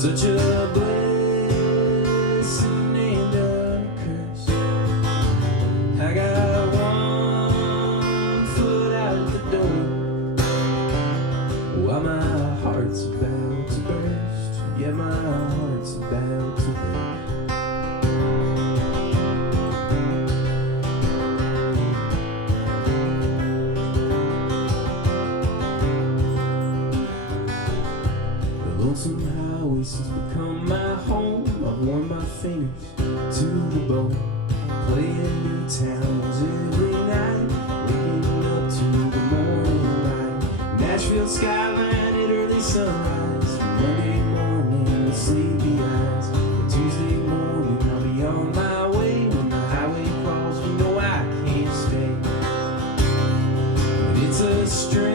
Such a blessing and a curse. I got one foot out the door while my heart's about to burst. Yeah, my heart's about to burst. Lonesome highways has become my home. I've worn my fingers to the bone, playing new towns every night, waking up to the morning light. Nashville skyline at early sunrise, Monday morning with sleepy eyes. Tuesday morning I'll be on my way. When the highway calls, you know I can't stay. But it's a strange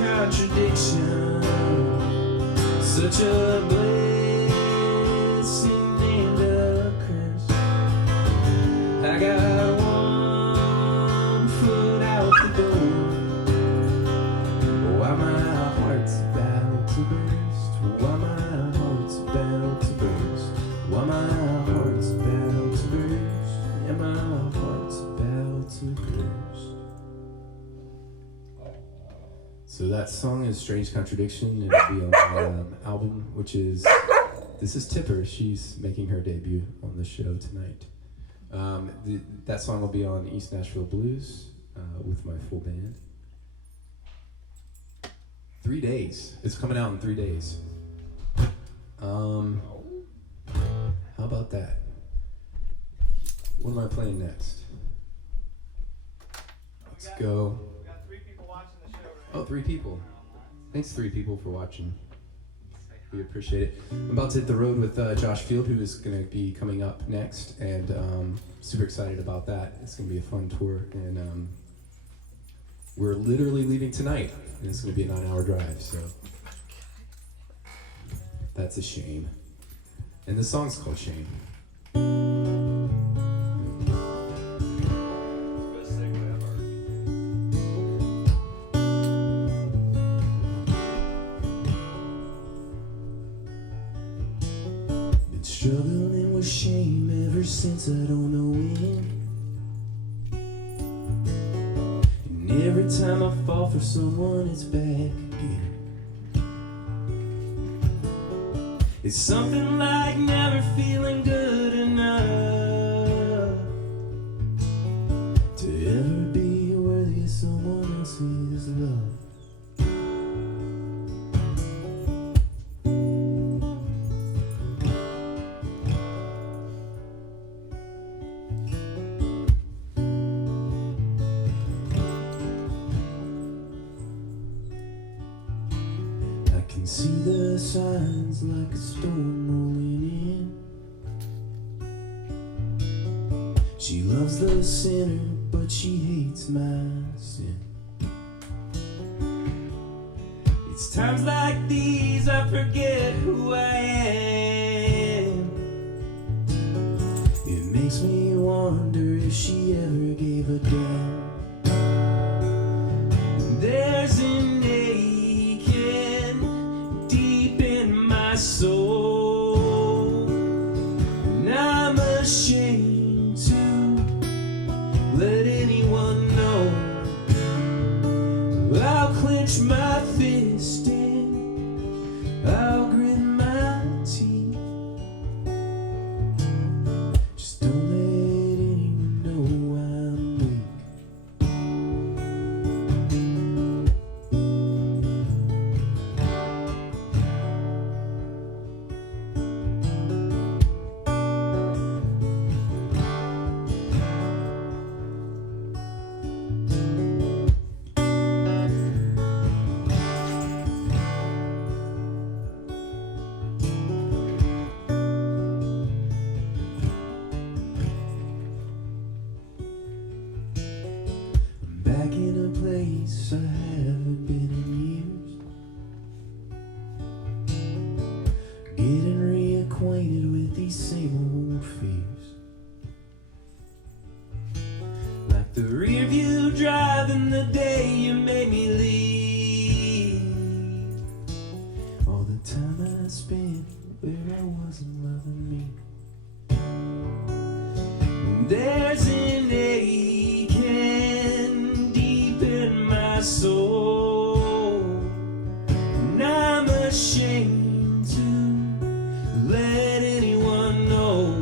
contradiction, such a blessing and a curse. I got one foot out the door while my heart's about to burst. While my heart's about to burst. While my heart's about to burst. Yeah, my heart's about to burst. So that song is Strange Contradiction, and it'll be on my album, which is, this is Tipper. She's making her debut on the show tonight. That song will be on East Nashville Blues with my full band. 3 days. It's coming out in 3 days. How about that? What am I playing next? Let's go. Oh, 3 people. Thanks, 3 people, for watching. We appreciate it. I'm about to hit the road with Josh Field, who is going to be coming up next, and super excited about that. It's going to be a fun tour, and we're literally leaving tonight, and it's going to be a 9-hour drive, so that's a shame. And the song's called Shame. Struggling with shame ever since I don't know when. And every time I fall for someone, it's back again. It's something like never feeling good enough to ever be worthy of someone else's love. See the signs like a storm rolling in. She loves the sinner, but she hates my sin. It's times like these I forget who I am. It makes me wonder if she ever gave a damn. There's an soul, and I'm ashamed to let anyone know. I'll clench my fist and I'll grit my teeth. Just don't let anyone know I'm weak. Back in a place I haven't been in years, getting reacquainted with these same old fears. Like the rear view driving the day you made me leave. All the time bother me. There's an aching deep in my soul, and I'm ashamed to let anyone know.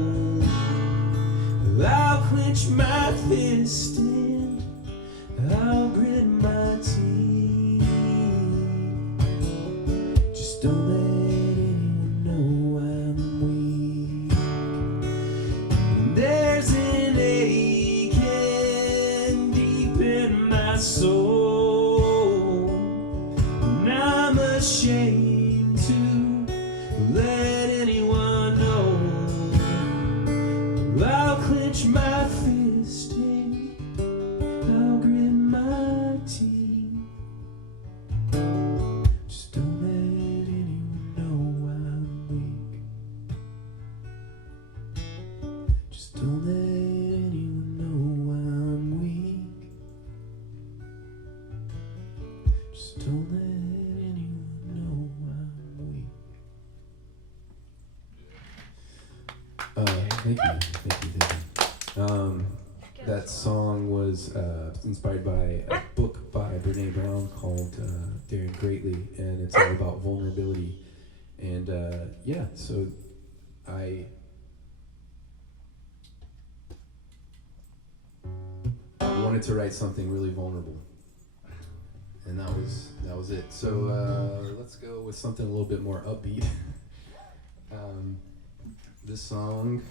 I'll clench my fist and I'll grit my teeth. Just don't let anyone know I'm weak. And there's an aching deep in my soul, and I'm ashamed to let anyone know. I'll clench my fist and I'll grit my teeth. Just don't let anyone know I'm weak. Just don't let anyone know I'm weak. Just don't let anyone know I'm weak. Thank you. That song was inspired by a book by Brene Brown called Daring Greatly, and it's all about vulnerability. And yeah, so I wanted to write something really vulnerable, and that was it. So let's go with something a little bit more upbeat. This song,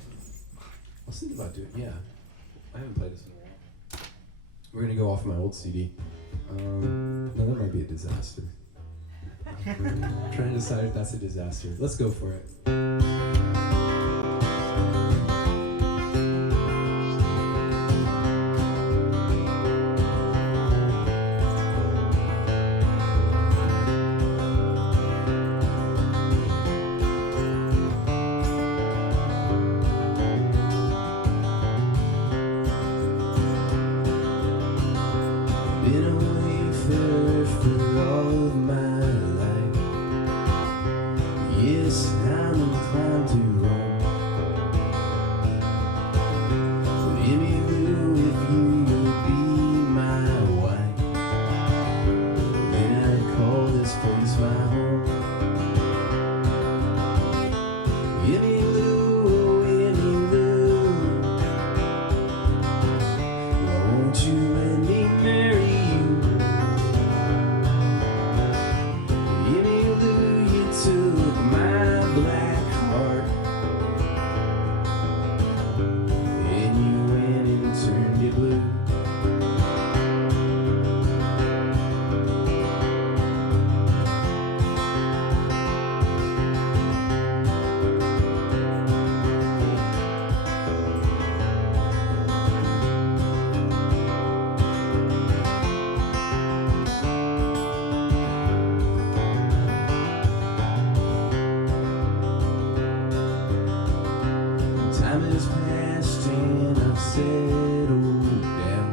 I was thinking about doing, yeah, I haven't played this in a while. We're gonna go off my old CD. No, that might be a disaster. I'm trying to decide if that's a disaster. Let's go for it. Been a wayfarer for all of my life. Yes, I'm inclined to roam. But anywho, if you would be my wife, then I'd call this place my home. Anywho, oh anywho, why won't you let me marry? Took my black heart and you went and turned it blue. Time has passed and I've settled down.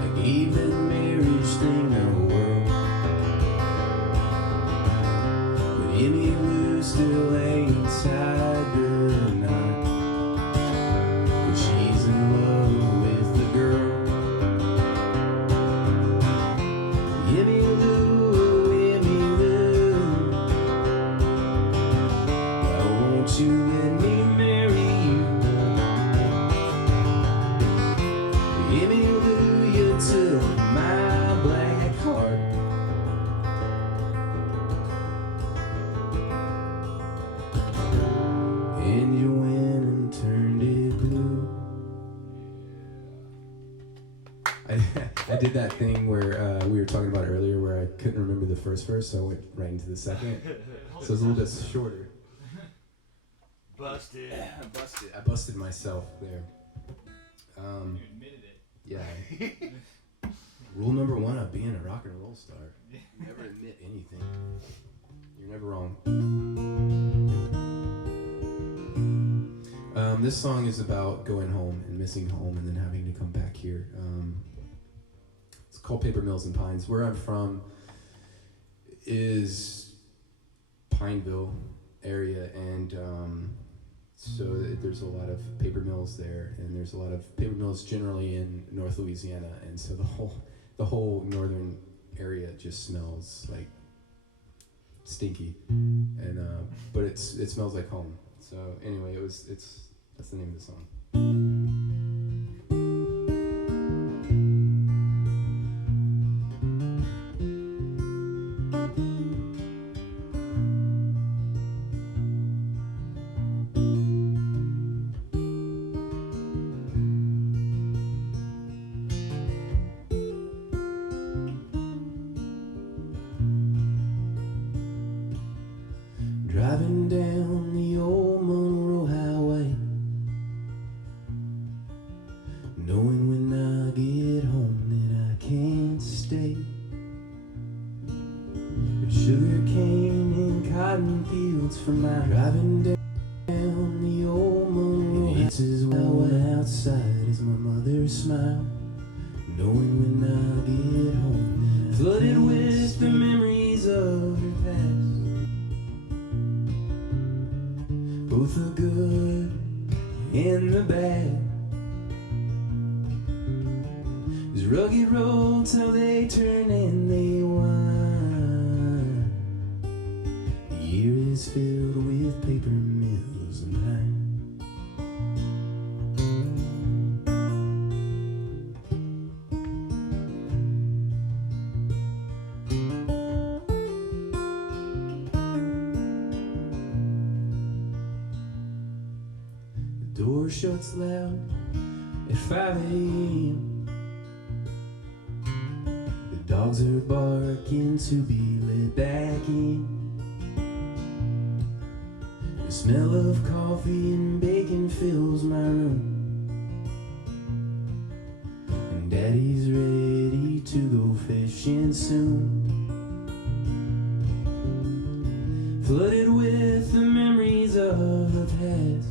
I gave that marriage thing a whirl, but anywho, still ain't tied the knot, 'cause she's in love with the girl. Anywho, why won't you let me marry you? Anywho, you took my black heart and you went and turned it blue. I did that thing where we were talking about earlier where I couldn't remember the first verse, so I went right into the second. So it's a little bit shorter. Busted. I busted myself there. You admitted it. Yeah. Rule number one of being a rock and roll star: never admit anything. You're never wrong. This song is about going home and missing home and then having to come back here. It's called Paper Mills and Pines. Where I'm from is Pineville, area, and so there's a lot of paper mills there, and there's a lot of paper mills generally in North Louisiana, and so the whole northern area just smells like stinky, and but it smells like home. So anyway, that's the name of the song. Driving down the old Monroe Highway, knowing when I get home that I can't stay. There's sugar cane and cotton fields for my driving down the old Monroe Highway. It's as well outside as my mother's smile, knowing when I get home, flooded with the memories of her past. Both the good and the bad. These rugged roads, how they turn and they wind. The year is filled with paper mills and pine. The door shuts loud at 5 a.m. The dogs are barking to be let back in. The smell of coffee and bacon fills my room, and Daddy's ready to go fishing soon. Flooded with the memories of the past,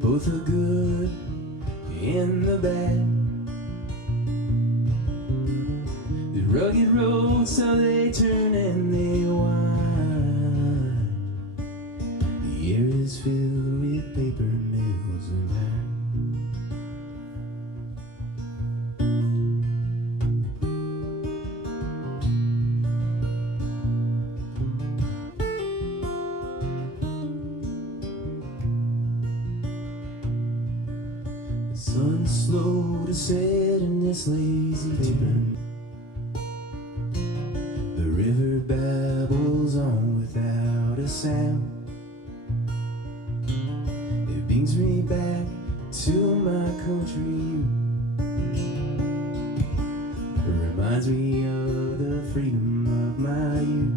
both the good and the bad. The rugged roads, how they turn and they wind. The air is filled with paper mills and pine. The sun's slow to set in this lazy paper. The river babbles on without a sound. It brings me back to my country youth. It reminds me of the freedom of my youth.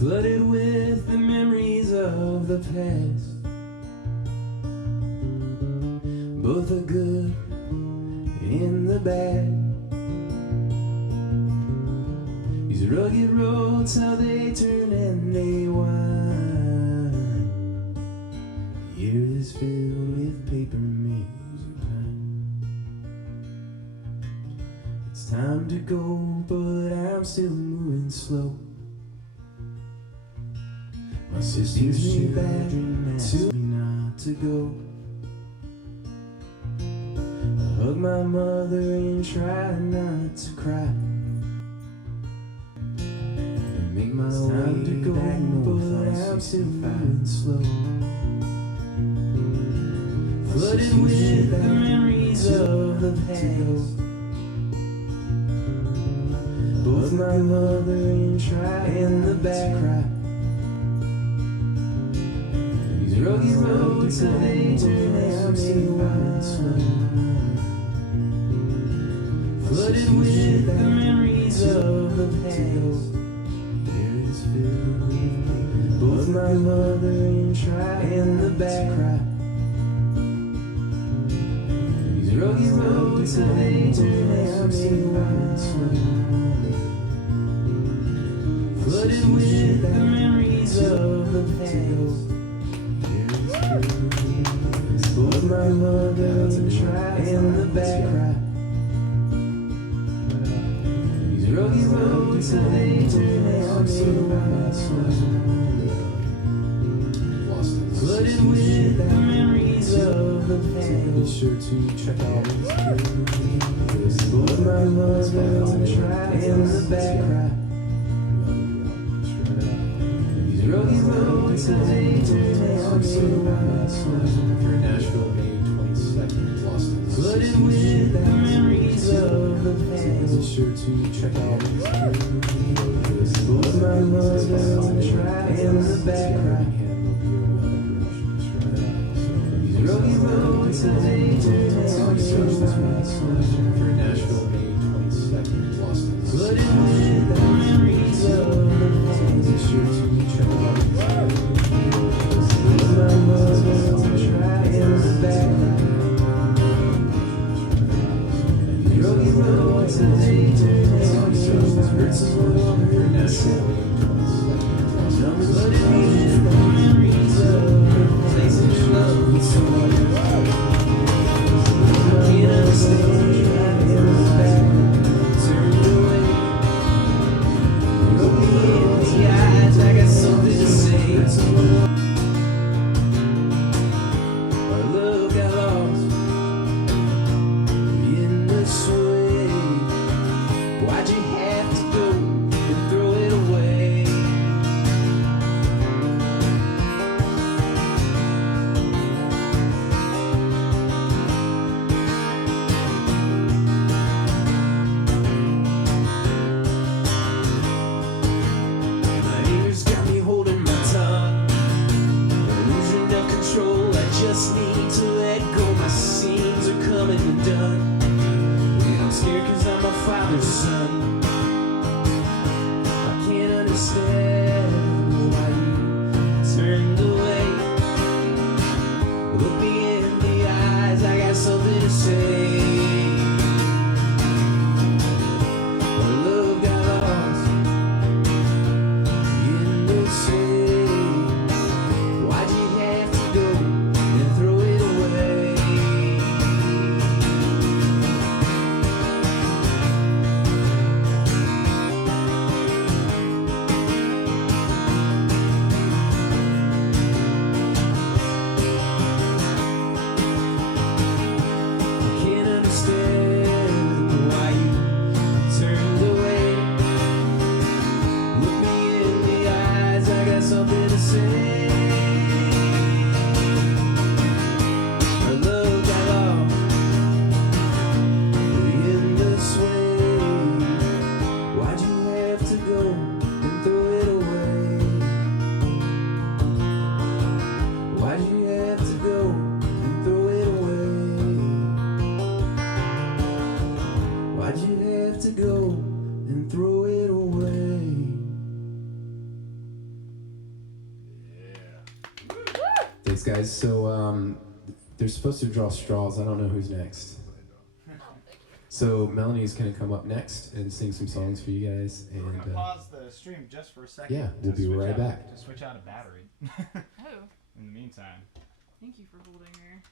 Flooded with the memories of the past, both the good and the bad. These rugged roads, how they turn and they wind. The air is filled with paper mills and pine. It's time to go, but I'm still moving slow. My sister's children ask me not to go. I hug my mother and try not to cry, and make my way to go back north, but I'm still moving slow. Flooded with the memories of the past, both my mother and try and the back. These rugged roads, how they turn and they wind. Flooded with the memories of the past, air is filled with both my mother and try and the back. These rugged roads, how they turn and they wind. Flooded with the memories of the past, air is filled with both my mother and try and the back. rocky road till they turn out to my soul. Flooded with the memories of the past. Be sure to check out both my mother tried in the background. These rocky roads till they turn out to my soul. For Nashville, May 22nd, Boston. Flooded with the memories of the past. Be sure to check out both my mother tried in the background. Rocky road till they turn out to my soul. For Nashville, May 22nd, Boston. Flooded with the memories of the past. Be sure to check out Both my mother tried in the background. Rocky road till they turn out to hurts more than I said. Flooded with the memories of the places you love so much. Can't understand in the back, turned away. Look me in the eyes, I got something to say. Our love got lost in the sway. Why'd you have to go and throw it away? My ears got me holding my tongue. I'm losing of control. I just need to let go. My scenes are coming undone. And I'm scared 'cause I'm my father's son. I can't understand why you turned away. Look me in the eyes. I got something to say. Our love got lost in the sea. Why'd you have to go and throw it away? I can't understand why you turned away. Look me in the eyes, I got something to say. Our love got lost in the sway. Why'd you have to go and throw it away? Why'd you have to go and throw it away? Why'd you have to go and throw it away? Thanks, guys. So, they're supposed to draw straws. I don't know who's next. So, Melanie's going to come up next and sing some songs for you guys. We're And gonna pause the stream just for a second. yeah, we'll to be switch right out- back. To switch out a battery. Oh, In the meantime. thank you for holding her.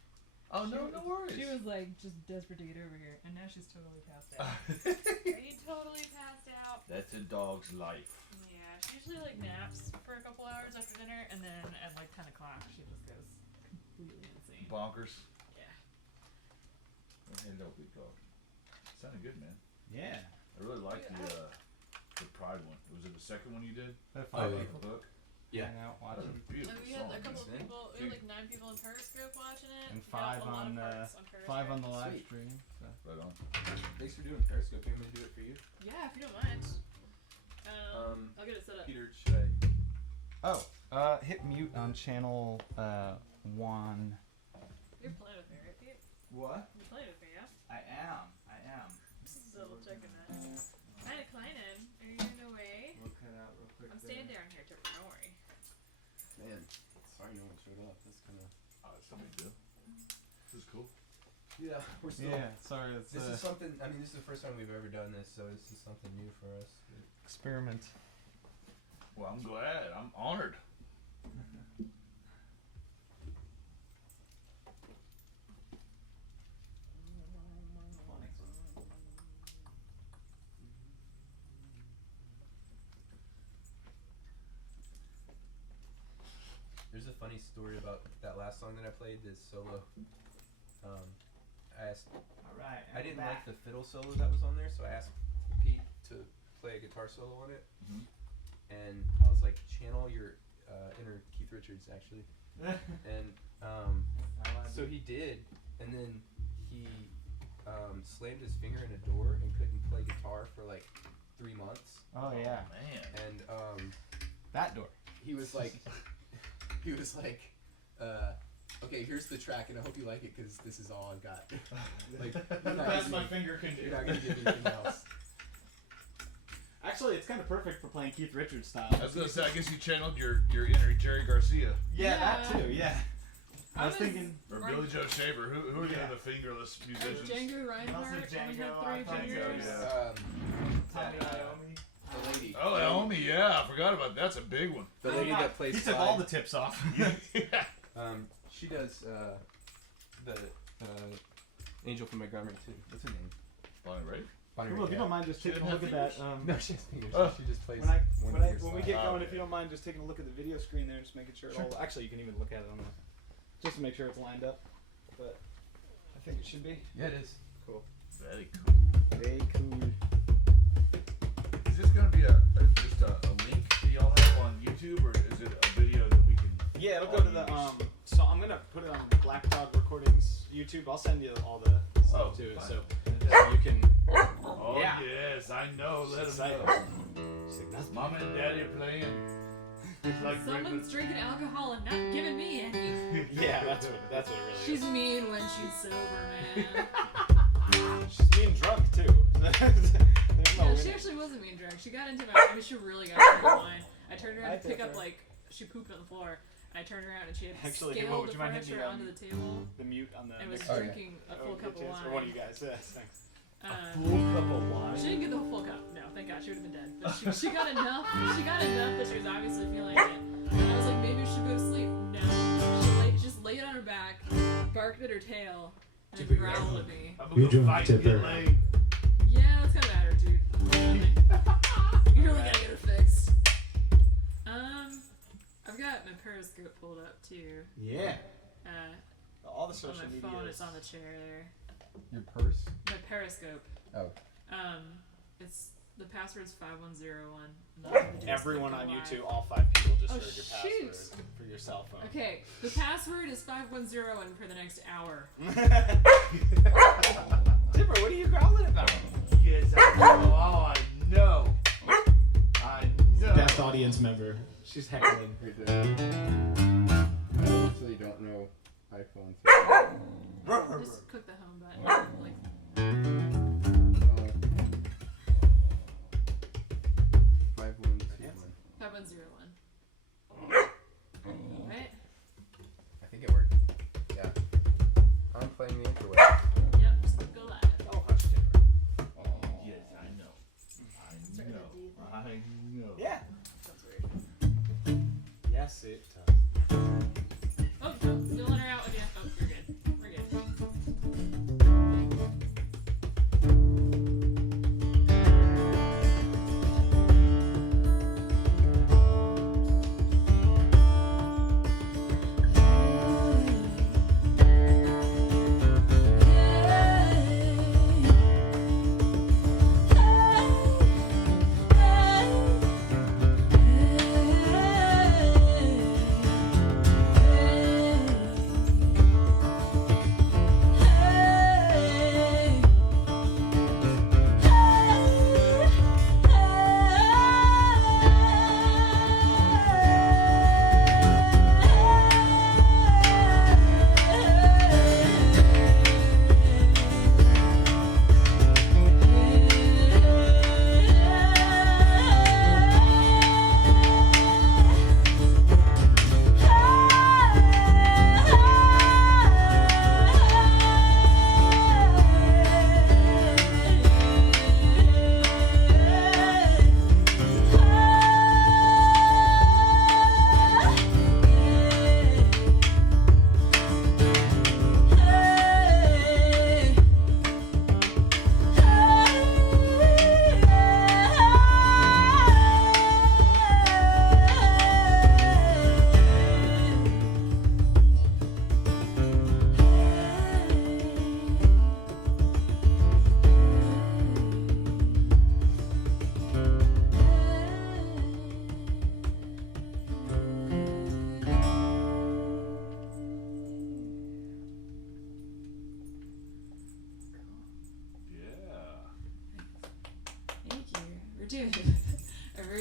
Oh, no worries. She was like just desperate to get over here, and now she's totally passed out. Are you totally passed out? That's a dog's life. Yeah, she usually like naps for a couple hours after dinner, and then at like 10 o'clock she just goes completely insane. Bonkers. Yeah. Hello, big dog. Sounded good, man. Yeah. I really liked the Pride one. Was it the second one you did? The Oh, five yeah. people Book? Yeah. hang out That was watching. a beautiful And we had song. a couple of man. people, we had like 9 people in Periscope watching it. And We got five a lot of on, hearts on 5 on the Periscope. live Sweet. stream. So. Right on. Thanks for doing Periscope. I'm going to do it for you. Yeah, if you don't mind. I'll get it set up. Peter, should I? Oh, hit mute on channel 1. You're playing with me, right, Pete? What? You're playing with me, yeah? I am. Just double checking that. Hi, Kleinen. Are you in the way? We'll cut out real quick. I'm staying down here, Tipper. Don't worry. Man, sorry no one showed up. That's kind of. Oh, that's no big deal. This is cool. Yeah, we're still. Yeah, sorry. It's This is something. I mean, this is the first time we've ever done this, so this is something new for us. experiment. Well, I'm glad. I'm honored. funny story about that last song that I played, this solo. I asked. Alright. I didn't like the fiddle solo that was on there, so I asked Pete to play a guitar solo on it. Mhm. And I was like, channel your inner Keith Richards, actually. And so he did, and then he slammed his finger in a door and couldn't play guitar for like 3 months. Oh yeah. Man. And That door. he was like, okay, here's the track, and I hope you like it because this is all I've got. Like, you're not Best gonna my finger can do. you're not gonna give me anything else. Actually, it's kind of perfect for playing Keith Richards style. I was gonna say, I guess you channeled your inner Jerry Garcia Yeah, Yeah. that too. Yeah. I was thinking. or Right. Billy Joe Shaver. Who are Yeah. the fingerless musicians? Django Reinhardt only Django, had 3 I fingers. Yeah. Tommy Iommi. The lady. Oh, Naomi, yeah, I forgot about that. That's a big one. The lady that plays He took Clyde, all the tips off. Yeah. she does the Angel from My Government too. What's her name? Bonnie Raitt? Bonnie Well, if you Raitt, don't mind just She taking a didn't look have at that. No, she has fingers. Oh. She just plays When one finger when we slide. get going, Okay. if you don't mind just taking a look at the video screen there and just making sure it all. Actually, you can even look at it on the. Just to make sure it's lined up. But I think it should be. Yeah, it is. Cool. Very cool. Very cool. Is this gonna be just a link that y'all have on YouTube, or is it a video that we can? Yeah, it'll go all to the use? So I'm gonna put it on Black Dog Recordings YouTube. I'll send you all the stuff to it, fine. so you can. Oh Yeah. yes, I know. Let She's them excited. know. She's like, that's Mom and Daddy are playing. It's like Someone's drinking alcohol and not giving me any. Yeah, that's what it really She's is. mean when she's sober, man. She's mean drunk too. There's no Yeah, she winning. actually wasn't mean drunk. She got into my. I mean, she really got into mine. I turned around I to pick took up her. like she pooped on the floor. I turned around and she had Actually, hey, Mo, scaled would the you mind hitting furniture the, onto the table The mute on the. and was mixer. Oh, yeah. drinking a Oh, full cup of yes, wine. Or one of you guys. Yes, thanks. Full cup of wine. She didn't get the whole full cup. No, thank God, she would have been dead. But she got enough. She got enough that she was obviously feeling it. And I was like, maybe she should go to sleep. No, she just laid on her back, barked at her tail, and Tipper, growled at me. I'm You gonna go drunk, fight and get Tipper. laid. Yeah, that's kind of attitude. You really gotta get her fixed. I've got my Periscope pulled up too. Yeah. All the On social my media. phone, it's on the chair there. Your purse. My Periscope. Oh. It's the password's 5101. Not to do with Everyone on Snickle Live. YouTube, all 5 people just Oh, heard your shoot. password for your cell phone. Okay, the password is 510 for the next hour. Tipper, what are you growling about? Yes, I know. Oh, I know. I know. Best audience member. She's heckling. Right there. I actually don't know iPhone. So. Just click the home button. Like, 5121. 5101. Right? I think it worked. Yeah. I'm playing the intro. Yep, just go live. Oh, hush, Tipper. Yes, I know. Starting to do that. I know. Yeah. Sounds weird. Yes, it does. Oh, don't let her out again. Oh, you're good. We're good.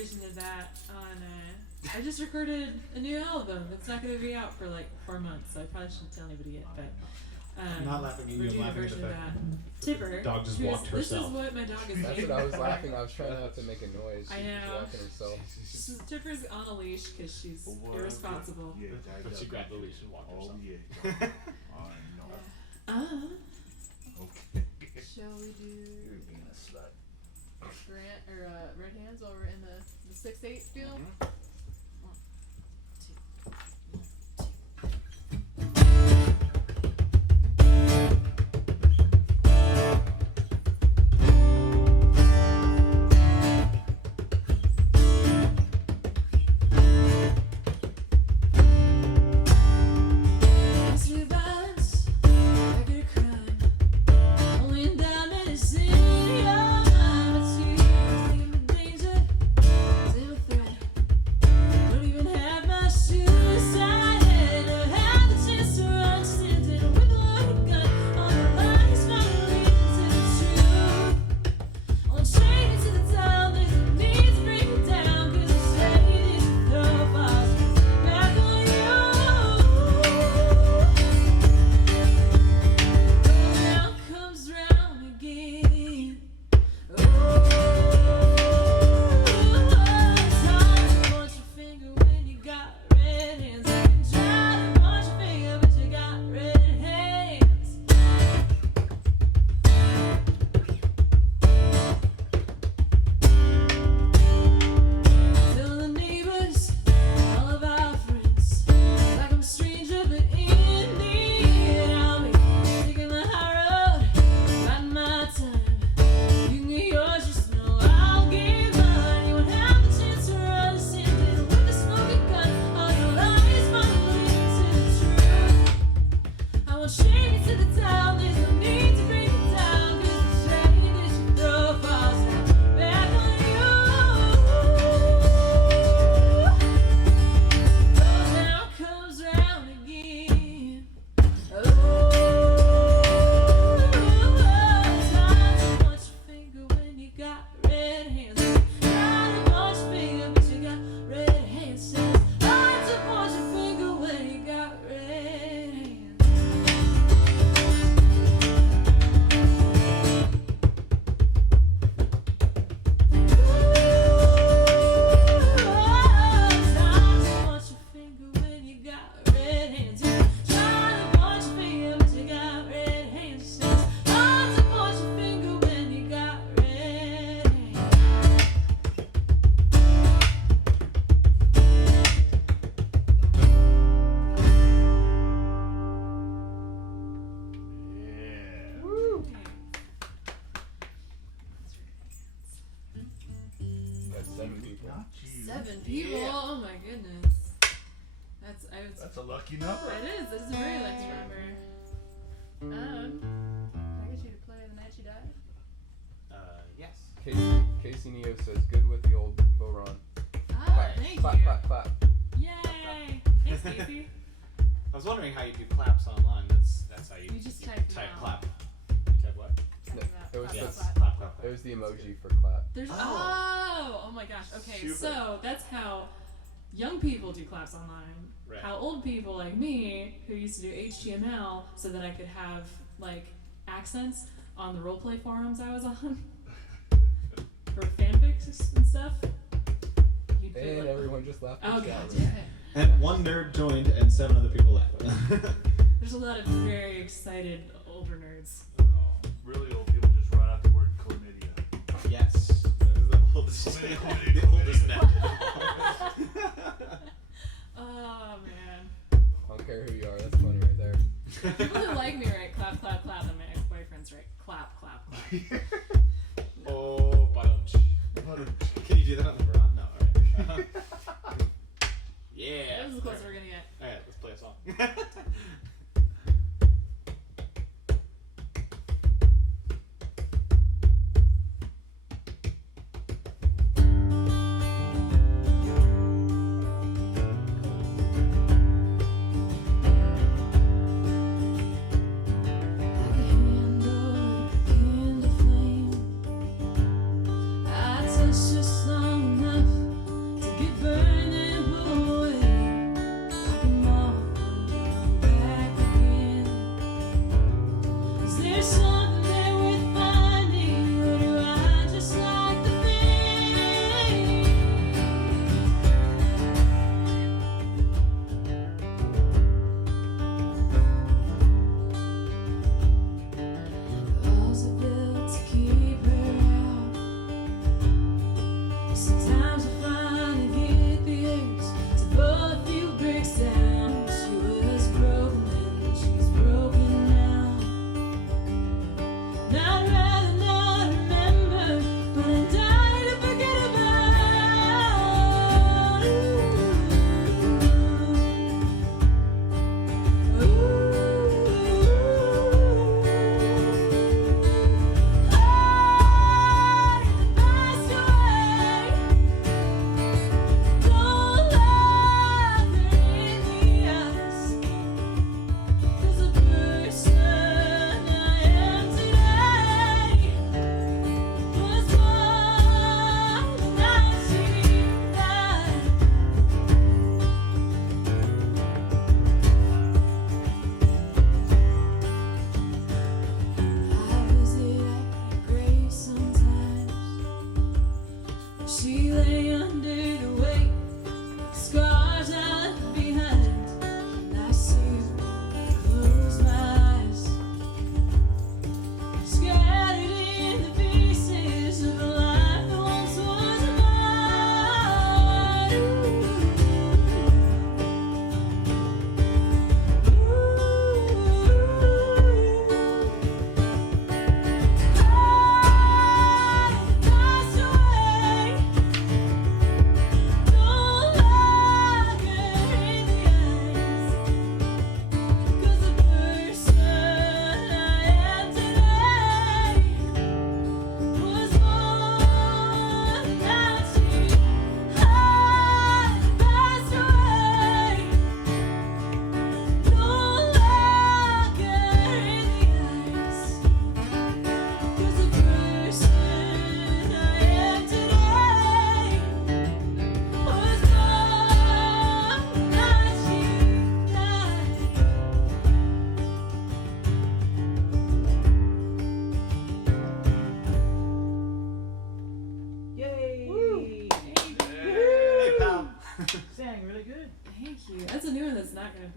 version of that on. I just recorded a new album. It's not going to be out for like 4 months, so I probably shouldn't tell anybody yet. But I'm not laughing at you. we're I'm doing a laughing at the version of fact that. Tipper. dog just who's- walked This is herself. what my dog is That's doing. what I was laughing. I was trying not to make a noise. I She was know. walking herself. Tipper's on a leash because she's irresponsible. Yeah, But she grabbed the leash and walked Oh herself. yeah. I know. Okay. Shall we do You're being a slut. Grant or Red Hands while we're in the 6/8 field? Mostly violence, regular crime. Only endowment is in your mind. It's you, thinking the danger, zero threat. Don't even have my suicide head. Never had the chance to run, standing with a loaded gun. All your lies finally leading to the truth. I won't shake it to the town. There's no need to bring it down. 'Cause I say these profiles back on you. Now comes round again. Oh, it's hard to point your finger when you got red hands. I can try to point your finger, but you got red hands. Tell the neighbors, all of our friends, like I'm a stranger, but in the end I'll be taking the high road, riding my time. You can get yours, just know I'll get mine. You won't have the chance to run, standing with the smoking gun. All your lies finally lead to the truth. I won't shake it to the town. There's no need to bring it down, 'cause the shade that you throw falls back on you. Oh, now comes round again. Oh, it's hard to point your finger when you got red hands. Try to point your finger, but you got red hands. It's hard to point your finger when you got red hands. It's hard to point your finger when you got red hands. You try to point your finger, but you got red hands. It's hard to point your finger when you got red hands. Yeah. That's 7 people. Not you. 7 People, people. oh my goodness. That's a lucky number. It is. It's a very lucky number. Can I get you to play The Night She Died? Yes. Casey Neo says, good with the old Boron. Ah, thank Clap, you. clap, clap. Yay! Thanks, Casey. I was wondering how you do claps online. That's how you You just type type now. clap. You type what? No, it was Yes. the, Clap, clap, it clap. was the emoji for clap. There's oh my gosh. Okay, Super. so that's how young people do claps online. Right. How old people like me, who used to do HTML, so that I could have like accents on the roleplay forums I was on for fanfics and stuff. You'd put, And like- everyone just laughed. Oh at god, that. yeah. And one nerd joined, and 7 other people left. There's a lot of very excited older nerds. Really old people just write out the word chlamydia. Yes, that is the oldest. Chlamydia, the oldest chlamydia. method. Oh man. I don't care who you are, that's funny right there. People who like me write clap, clap, clap, and my ex-boyfriends write clap, clap, clap. Oh, can you do that on the Baron? No, alright. Yeah. This is the closest we're gonna get. Alright, let's play a song. I touch your song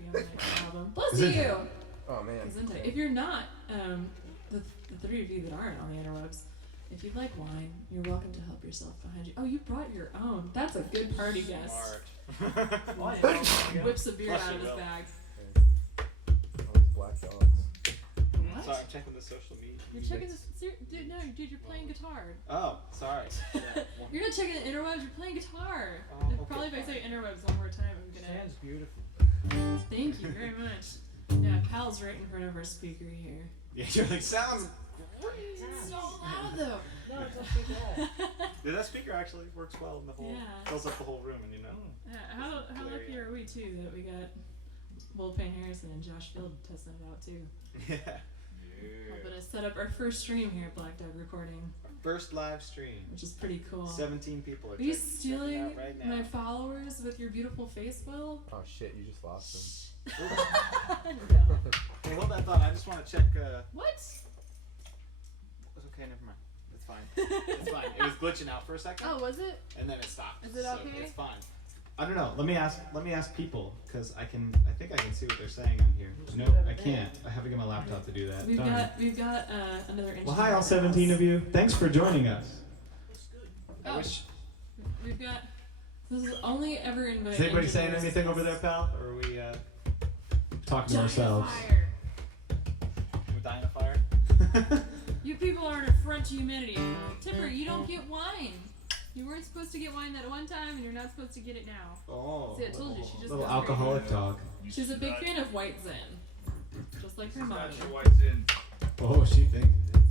be on the next album. Bless Gesundheit. you. Oh man. Gesundheit. If you're not, the three of you that aren't on the interwebs, if you'd like wine, you're welcome to help yourself behind you. Oh, you brought your own. That's a good party guest. Smart. Whips a beer Bless out you, of his Will. bag. All these black dogs. What? Sorry, I'm checking the social media. You're checking this. Dude, no, dude, you're playing guitar. Oh, sorry. Yeah. You're not checking the interwebs. You're playing guitar. Oh, And okay, probably if I fine. say interwebs one more time, I'm gonna. Sounds beautiful. Thank you very much. Yeah, Pal's right in front of our speaker here. Yeah, you're like, sounds So loud though. No, it's not too bad. Yeah, that speaker actually works well in the whole, Yeah. fills up the whole room, and you know. Yeah, how lucky are we too that we got Will Payne Harrison and Josh Field testing it out too. Yeah. Helping us set up our first stream here at Black Dog Recording, Our first live stream. which is pretty cool. 17 people are Are you checking stealing out right now. my followers with your beautiful face, Will? Oh shit, you just lost them. No. Hey, hold that thought. I just want to check. What? Okay, never mind. It's fine. It's fine. It was glitching out for a second, Oh, was it? and then it stopped. Is it so okay? It's fine. I don't know. Let me ask people because I think I can see what they're saying on here. No, I can't. I have to get my laptop to do that. We've Darn. got another engineer. Well, hi all 17 of you. Thanks for joining us. I Oh. wish. We've got. This is only ever invited. Is anybody saying engineers. anything over there, pal? Or are we talking to Giant ourselves? fire. We're dying of fire. You people are an affront to humanity. Tipper, you don't get wine. You weren't supposed to get wine that one time, and you're not supposed to get it now. Oh. See, I told you, she just Little goes alcoholic crazy. talk. She's a big fan of White Zen, just like her mommy. Got your whites in. Oh, she thinks it is.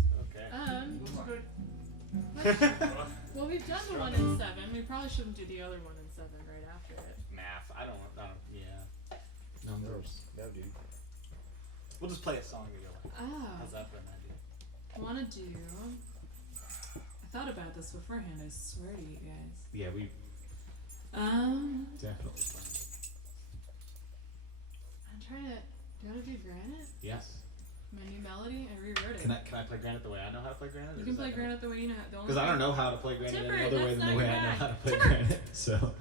Okay. Well, we've done the one in 7. We probably shouldn't do the other one in 7 right after it. Math. I don't. Yeah. Numbers. No, dude. We'll just play a song together. Oh, How's that for an idea? I want to do. I thought about this beforehand. I swear to you guys. Yeah, we definitely. I'm trying to. Do you want to do Granite? Yes. My new melody. I rewrote it. Can I play Granite the way I know how to play Granite? You can play Granite the way you know. The only Because I way- don't know how to play Granite Tipper, any other way that's than the not way your I know bag. how to play Tipper. Granite. So.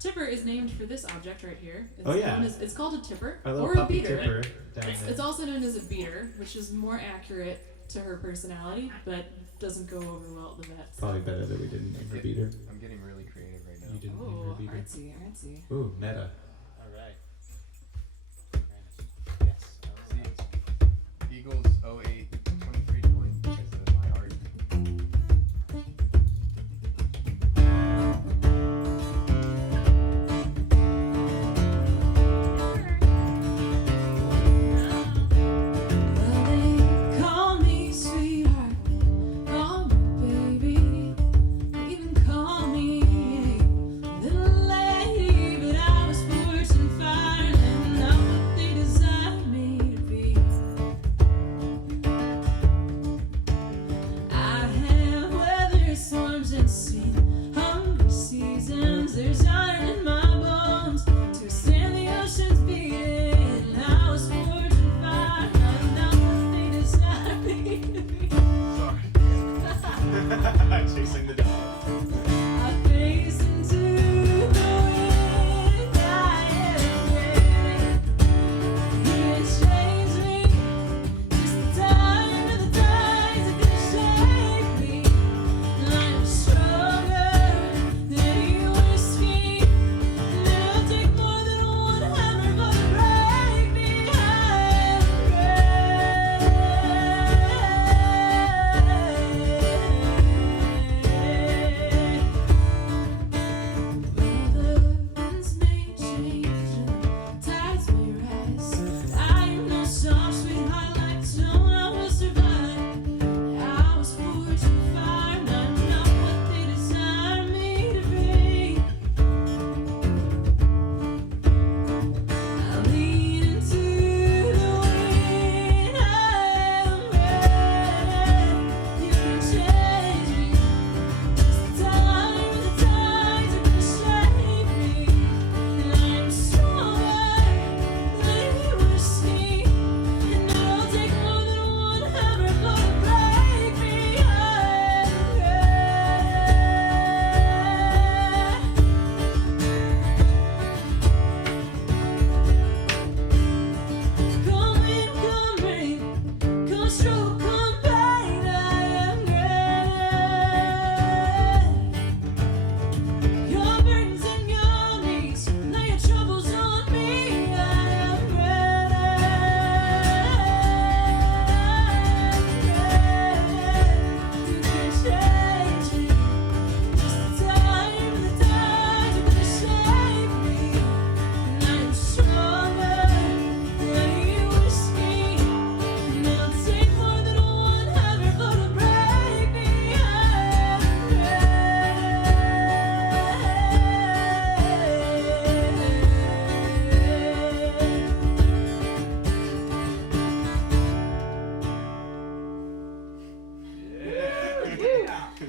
Tipper is named for this object right here. It's Oh, yeah. known as- it's called a tipper Our little or a puppy beater. Tipper down there. It's also known as a beater, which is more accurate to her personality, but doesn't go over well at the vets. Probably better that we didn't name her beater. I'm getting really creative right now. You didn't name her Oh, beater. artsy, artsy. Ooh, meta. Alright. Yes. See, Eagles 08 23 joined because of my art. Well, they call me sweetheart, call me baby, even call me little lady, but I was born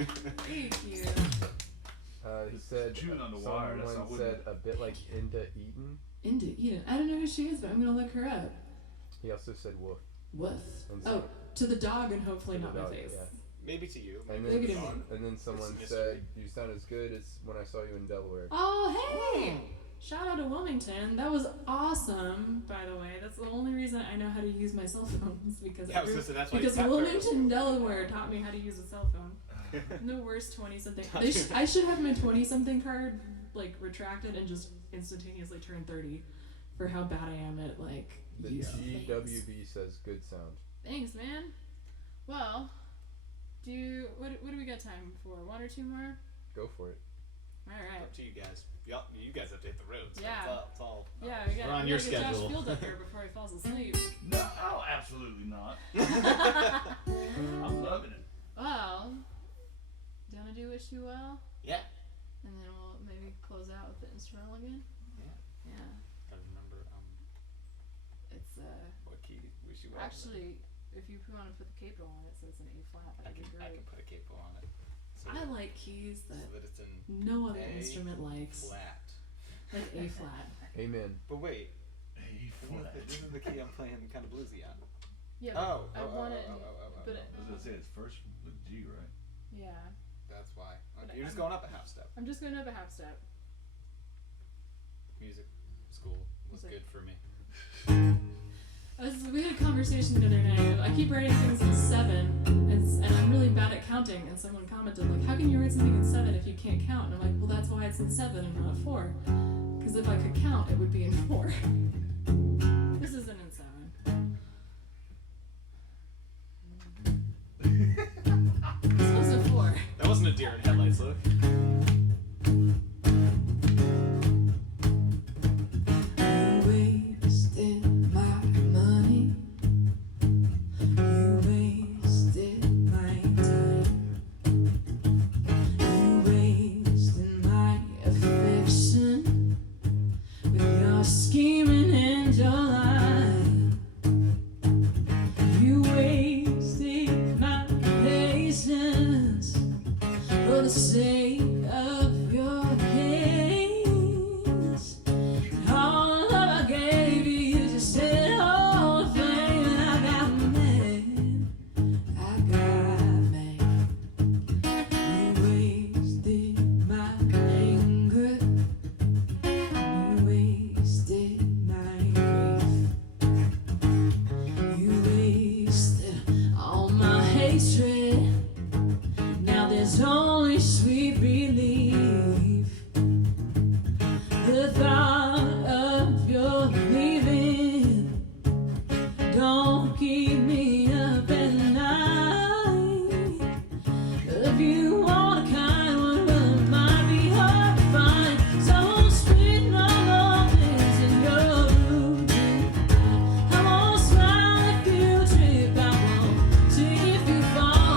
Thank you. He said Chewing on the wire, that's someone not said a bit like into Eden. Into Eden. I don't know who she is, but I'm gonna look her up. He also said woof. Woof. And Oh, to the dog and hopefully To the not my dog, face. yeah. Maybe to you. And Look then, at him. and then someone It's said, mystery. "You sound as good as when I saw you in Delaware." Oh, hey! Shout out to Wilmington. That was awesome, by the way. That's the only reason I know how to use my cell phone is because Yeah, I was gonna say, that's why you because kept her. Wilmington, Delaware taught me how to use a cell phone. I'm the worst 20-something. I should have my 20-something card like retracted and just instantaneously turn 30 for how bad I am at like The using things. GWB says good sound. Thanks, man. Well, what do we got time for? One or two more? Go for it. All right. Up to you guys. You guys have to hit the road. So Yeah. It's all Yeah, we got We're on we your gotta get Josh schedule. Field up here before he falls asleep. No, absolutely not. I'm loving it. Well, do you want to do Wish You Well? Yeah. And then we'll maybe close out with the instrumental again? Yeah. Yeah. Gotta remember It's, what key we should go. actually, if you want to put the capo on it so it's an A flat, I that'd be can great. put a capo on it. So I like keys so that that it's in no other A instrument likes, flat. like A flat. Amen. But wait, Hey, this is the key I'm playing kind of bluesy on. Yeah, Oh. I want it, but I was gonna say it's first with G, right? yeah. That's why. But Okay, you're just going up a half step. I'm just going up a half step. Music school was Music. good for me. We had a conversation the other night. I keep writing things in 7, and I'm really bad at counting. And someone commented, like, how can you write something in 7 if you can't count? And I'm like, well, that's why it's in 7 and not 4. Because if I could count, it would be in 4. This isn't in 7. This was in 4. That wasn't a deer in headlights look. You wasted my money. You wasted my time. You wasted my affection with your scheming and your lying. You wasted my patience for the sake of your gaze. All the love I gave you, you just set it all aflame, and I got mad. I got mad. You wasted my anger. You wasted my grief. You wasted all my hatred. Now there's only sweet relief. The thought of your leaving don't keep me up at night. If you want a kind one, well, it might be hard to find. So sweet no more things in your routine. I won't smile if you trip. I won't see if you fall.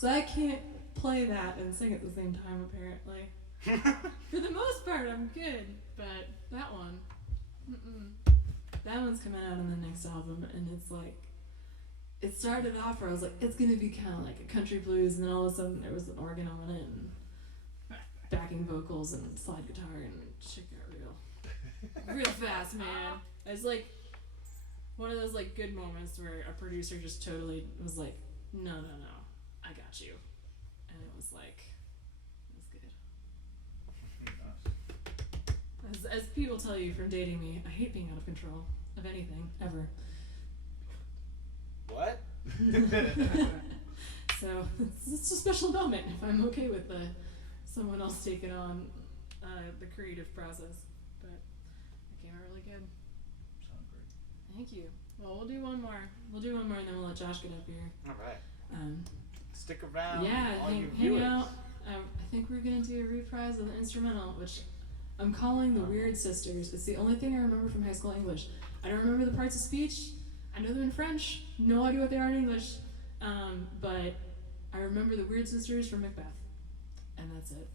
So I can't play that and sing at the same time, apparently. For the most part, I'm good, but that one, that one's coming out on the next album, and it's like, it started off where I was like, it's gonna be kind of like a country blues, and then all of a sudden there was an organ on it, and backing vocals, and slide guitar, and shit got real fast, man. It's like one of those like good moments where a producer just totally was like, no, I got you, and it was like, it was good. As people tell you from dating me, I hate being out of control of anything, ever. What? So, it's a special moment if I'm okay with someone else taking on the creative process. But it came out really good. Sound great. Thank you. Well, we'll do one more. And then we'll let Josh get up here. Alright. Stick around. Yeah, all you hang viewers. out. I think we're gonna do a reprise of the instrumental, which I'm calling the Weird Sisters. It's the only thing I remember from high school English. I don't remember the parts of speech. I know them in French. No idea what they are in English. But I remember the Weird Sisters from Macbeth. And that's it.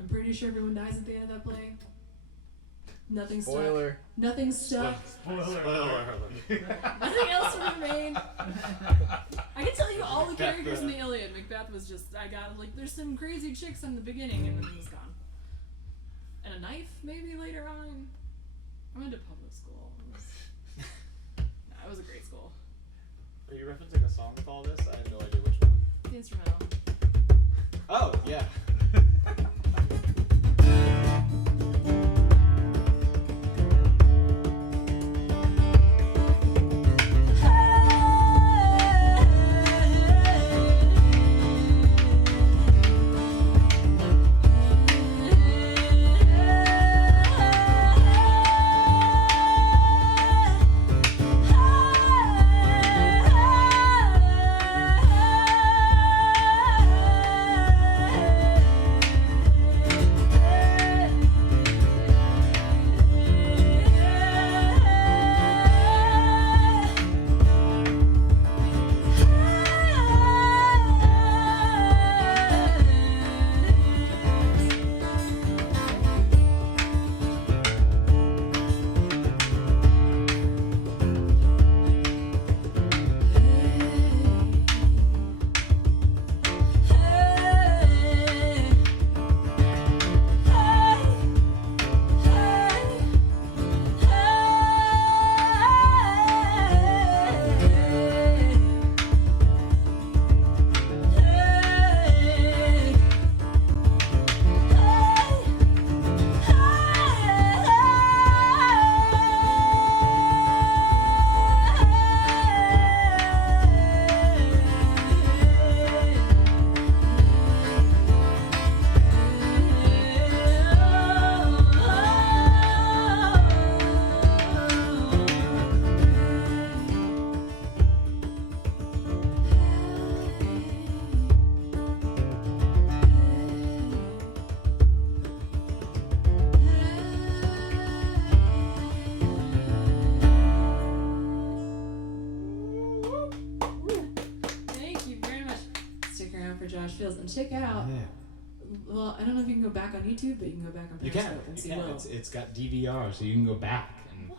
I'm pretty sure everyone dies at the end of that play. Nothing's stuck. Spoiler. Nothing's stuck. Spoiler. Nothing else remained. I can tell you all the characters in the Iliad. Macbeth was just, I got like, there's some crazy chicks in the beginning, and then it was gone. And a knife, maybe later on. I went to public school. It was a great school. Are you referencing a song with all this? I have no idea which one. The instrumental. Oh, yeah. And check out. Well, I don't know if you can go back on YouTube, but you can go back on Periscope and see Will. It's got DVR, so you can go back. And, What?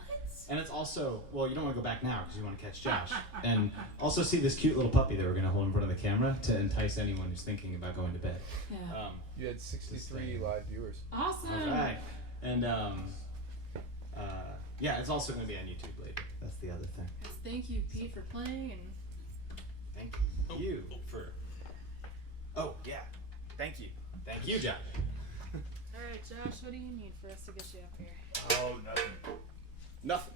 and it's also, well, you don't want to go back now because you want to catch Josh. And also see this cute little puppy that we're going to hold in front of the camera to entice anyone who's thinking about going to bed. Yeah. You had 63 live viewers. Awesome. All right. And, yeah, it's also going to be on YouTube later. That's the other thing. Yes, thank you, Pete, for playing, and Thank you for... Oh, yeah. Thank you. Thank you, Josh. all right, Josh, what do you need for us to get you up here? Oh, nothing. Nothing.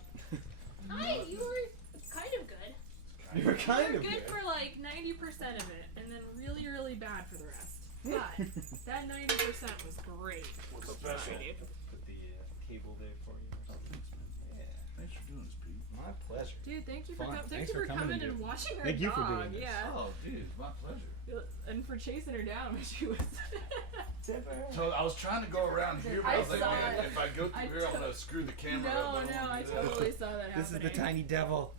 You were kind of good. You were kind You of were good good. for like 90% of it, and then really, really bad for the rest. But that 90% was great. What's Sorry, special? dude. Put the cable there for you. Or something. Yeah. Thanks for doing this, Pete. My pleasure. Dude, thank you for Fun. thank Thanks you for for coming coming and and watching our Thank you for dog. doing this. Yeah. Oh, dude, it's my pleasure. And for chasing her down when she was So I was trying to go around here, but I was like, saw man, it. if I go through I here, I'm gonna screw the camera No, up. no, don't I wanna do that. totally saw that happening. This is the tiny devil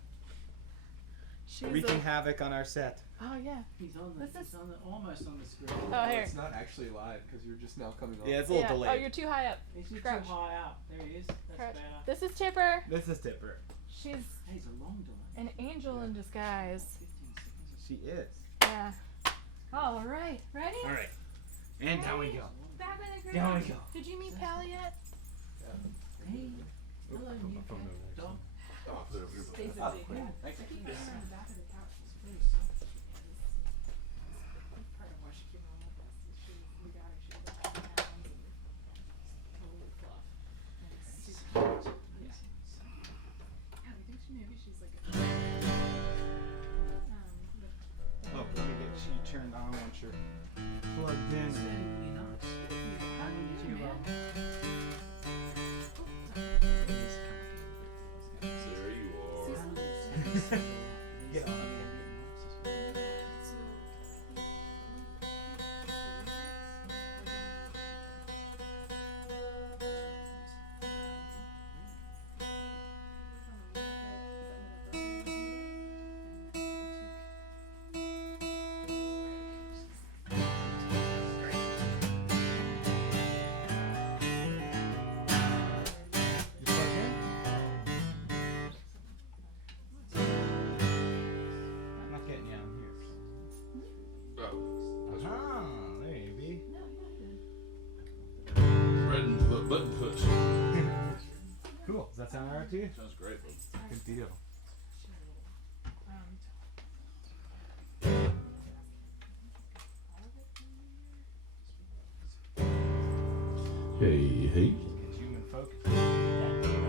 She was wreaking havoc on our set. Oh yeah. He's on This he's is- on almost on the screen. Oh here. It's not actually live because you're just now coming on. Yeah, it's a little Yeah. Oh, delayed. you're too high up. He's just Crouch. too high out. There he is. That's Crouch. better. This is Tipper. This is Tipper. She's Hey, he's a long delay. an angel in disguise. 15 seconds. She is. Yeah. All right. Ready? All right. And down we go. Back in the groove. Down we go. Did you meet Pal yet? Hey. Hello, new cat. Dog. Oh, put it over here. Basically. Oh, Yeah. thank I you. keep putting her on the back of the couch. She's Very soft. part of why she came home with us. We got her. She was like 5 pounds and totally fluff. And super cute. Yeah. Yeah, we think she's like a. Oh, let me get you turned on once you're plugged in. Really nice. How did you There you are. Get on. You plugged in? I'm not getting you on here. Oh, that's right. Ah, there you be. Red and button push. Cool. Does that sound alright to you? Sounds great, bud. Good deal. Hey, hey. Get you in focus.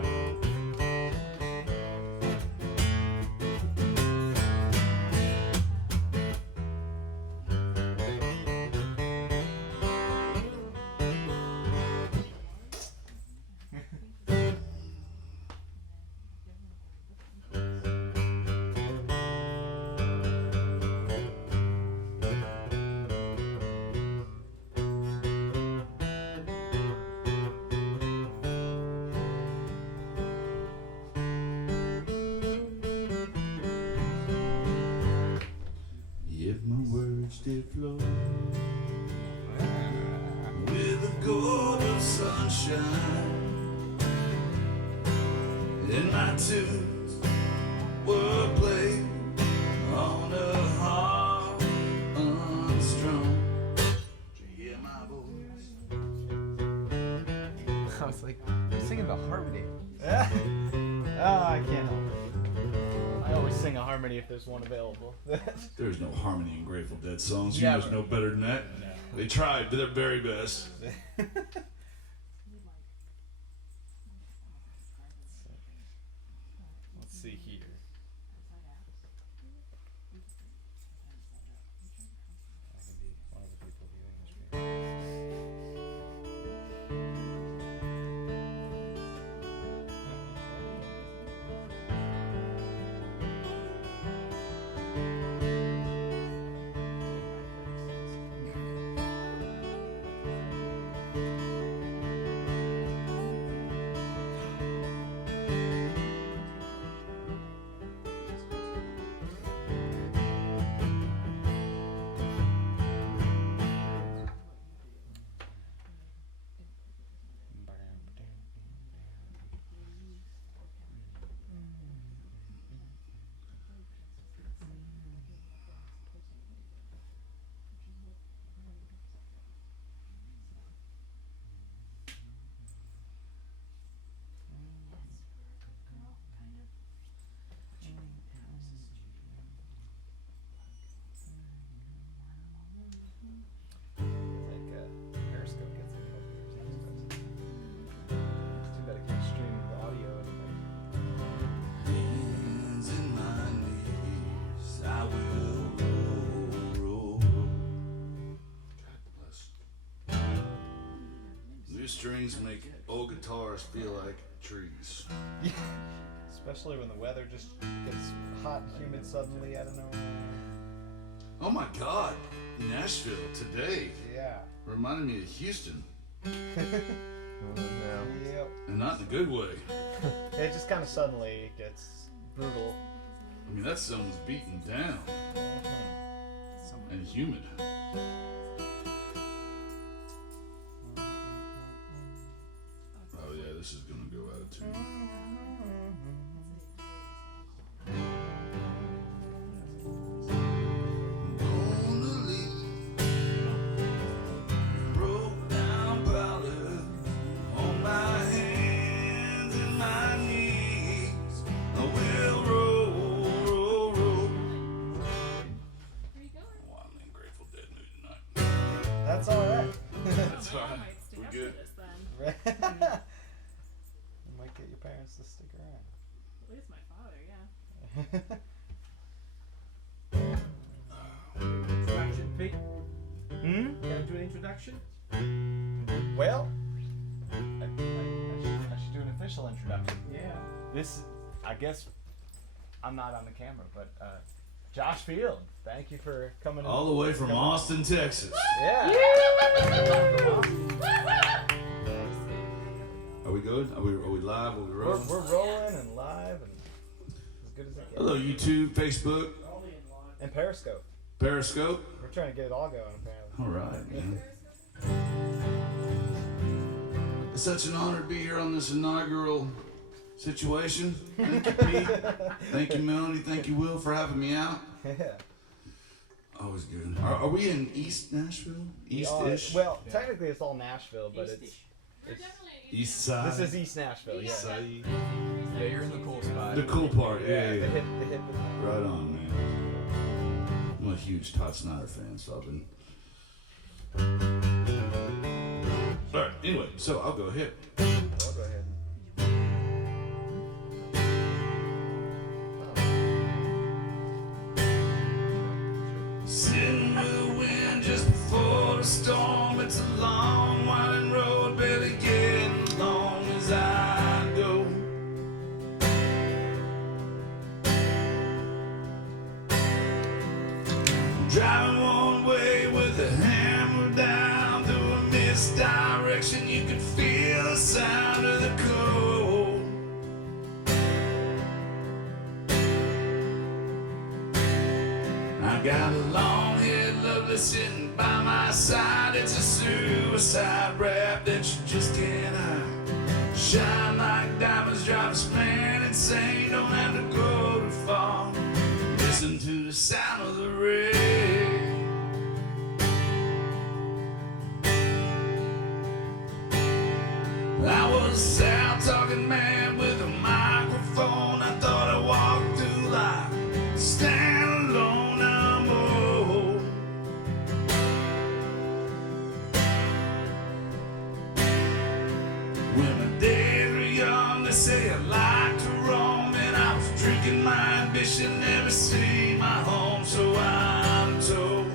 If my words did flow with the gold of sunshine, and my tunes were played on a harp unstrung. Did you hear my voice? I was like, I'm singing the harmony. I can't help it. I always sing a harmony if there's one available. There's no harmony in Grateful Dead songs. You Yeah, must but- know better than that. They tried to their very best. Let's see here. I can be one of the people viewing the stream. Periscope gets it. It's too bad I can't stream the audio anymore. Hands in my knees, I will roll. God bless. New strings make old guitars feel like trees. Especially when the weather just gets hot and humid suddenly out of nowhere. Oh my God, Nashville today Yeah. reminded me of Houston, Yep. and not in a good way. It just kind of suddenly gets brutal. I mean, that sun was beaten down. and humid. Oh yeah, this is gonna go out of tune. Broke down powder on my hands and my knees. I will roll. Where you going? Oh, I'm in Grateful Dead mood tonight. That's all right. That's Oh, all I right. might stay We're up good. for this then. You might get your parents to stick around. At least my father, yeah. Introduction, Pete. Hmm? Gotta do an introduction. Well, I should do an official introduction. Yeah. This, I guess, I'm not on the camera, but Josh Field, thank you for coming. All the way from Austin, Texas. Yeah. Are we good? Are we live? Are we We're rolling? rolling and live and as good as it gets. Hello, YouTube, Facebook, And Periscope. Periscope. We're trying to get it all going, apparently. All right, man. It's such an honor to be here on this inaugural situation. Thank you, Pete. Thank you, Melanie. Thank you, Will, for having me out. Yeah. Always good. Are we in East Nashville? East-ish? Well, technically it's all Nashville, but We're it's definitely East side. this is East Nashville. Yeah. East side. Yeah, you're in the cool spot. The cool part. Yeah, yeah. The hip. Right on, man. I'm a huge Todd Snyder fan, so I've been. Alright, anyway, so I'll go ahead. I'll go ahead. Sitting with the wind just before the storm. It's a long, winding road, barely getting along as I go. Driving one way with a hammer down through a misdirection. You could feel the sound of the cold. I got a long-haired lovely sitting by my side. It's a suicide rap that you just can't hide. Shine like diamonds, drive this man insane. Don't have to go too far. Listen to the sound of the rain. I was a South-talking man with a microphone. I thought I walked through life, stand alone, I'm old. When my days were young, they say I like to roam, and I was drinking my ambition, never see my home, so I'm told.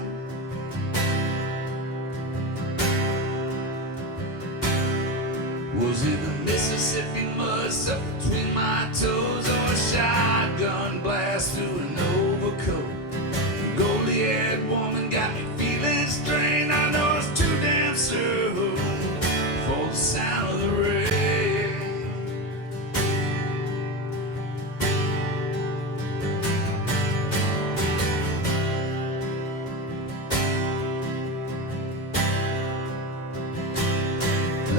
Was it the Mississippi mud stuck between my toes, or a shotgun blast through an overcoat? A goldie-haired woman got me feeling strained. I know it's too damn soon for the sound of the rain.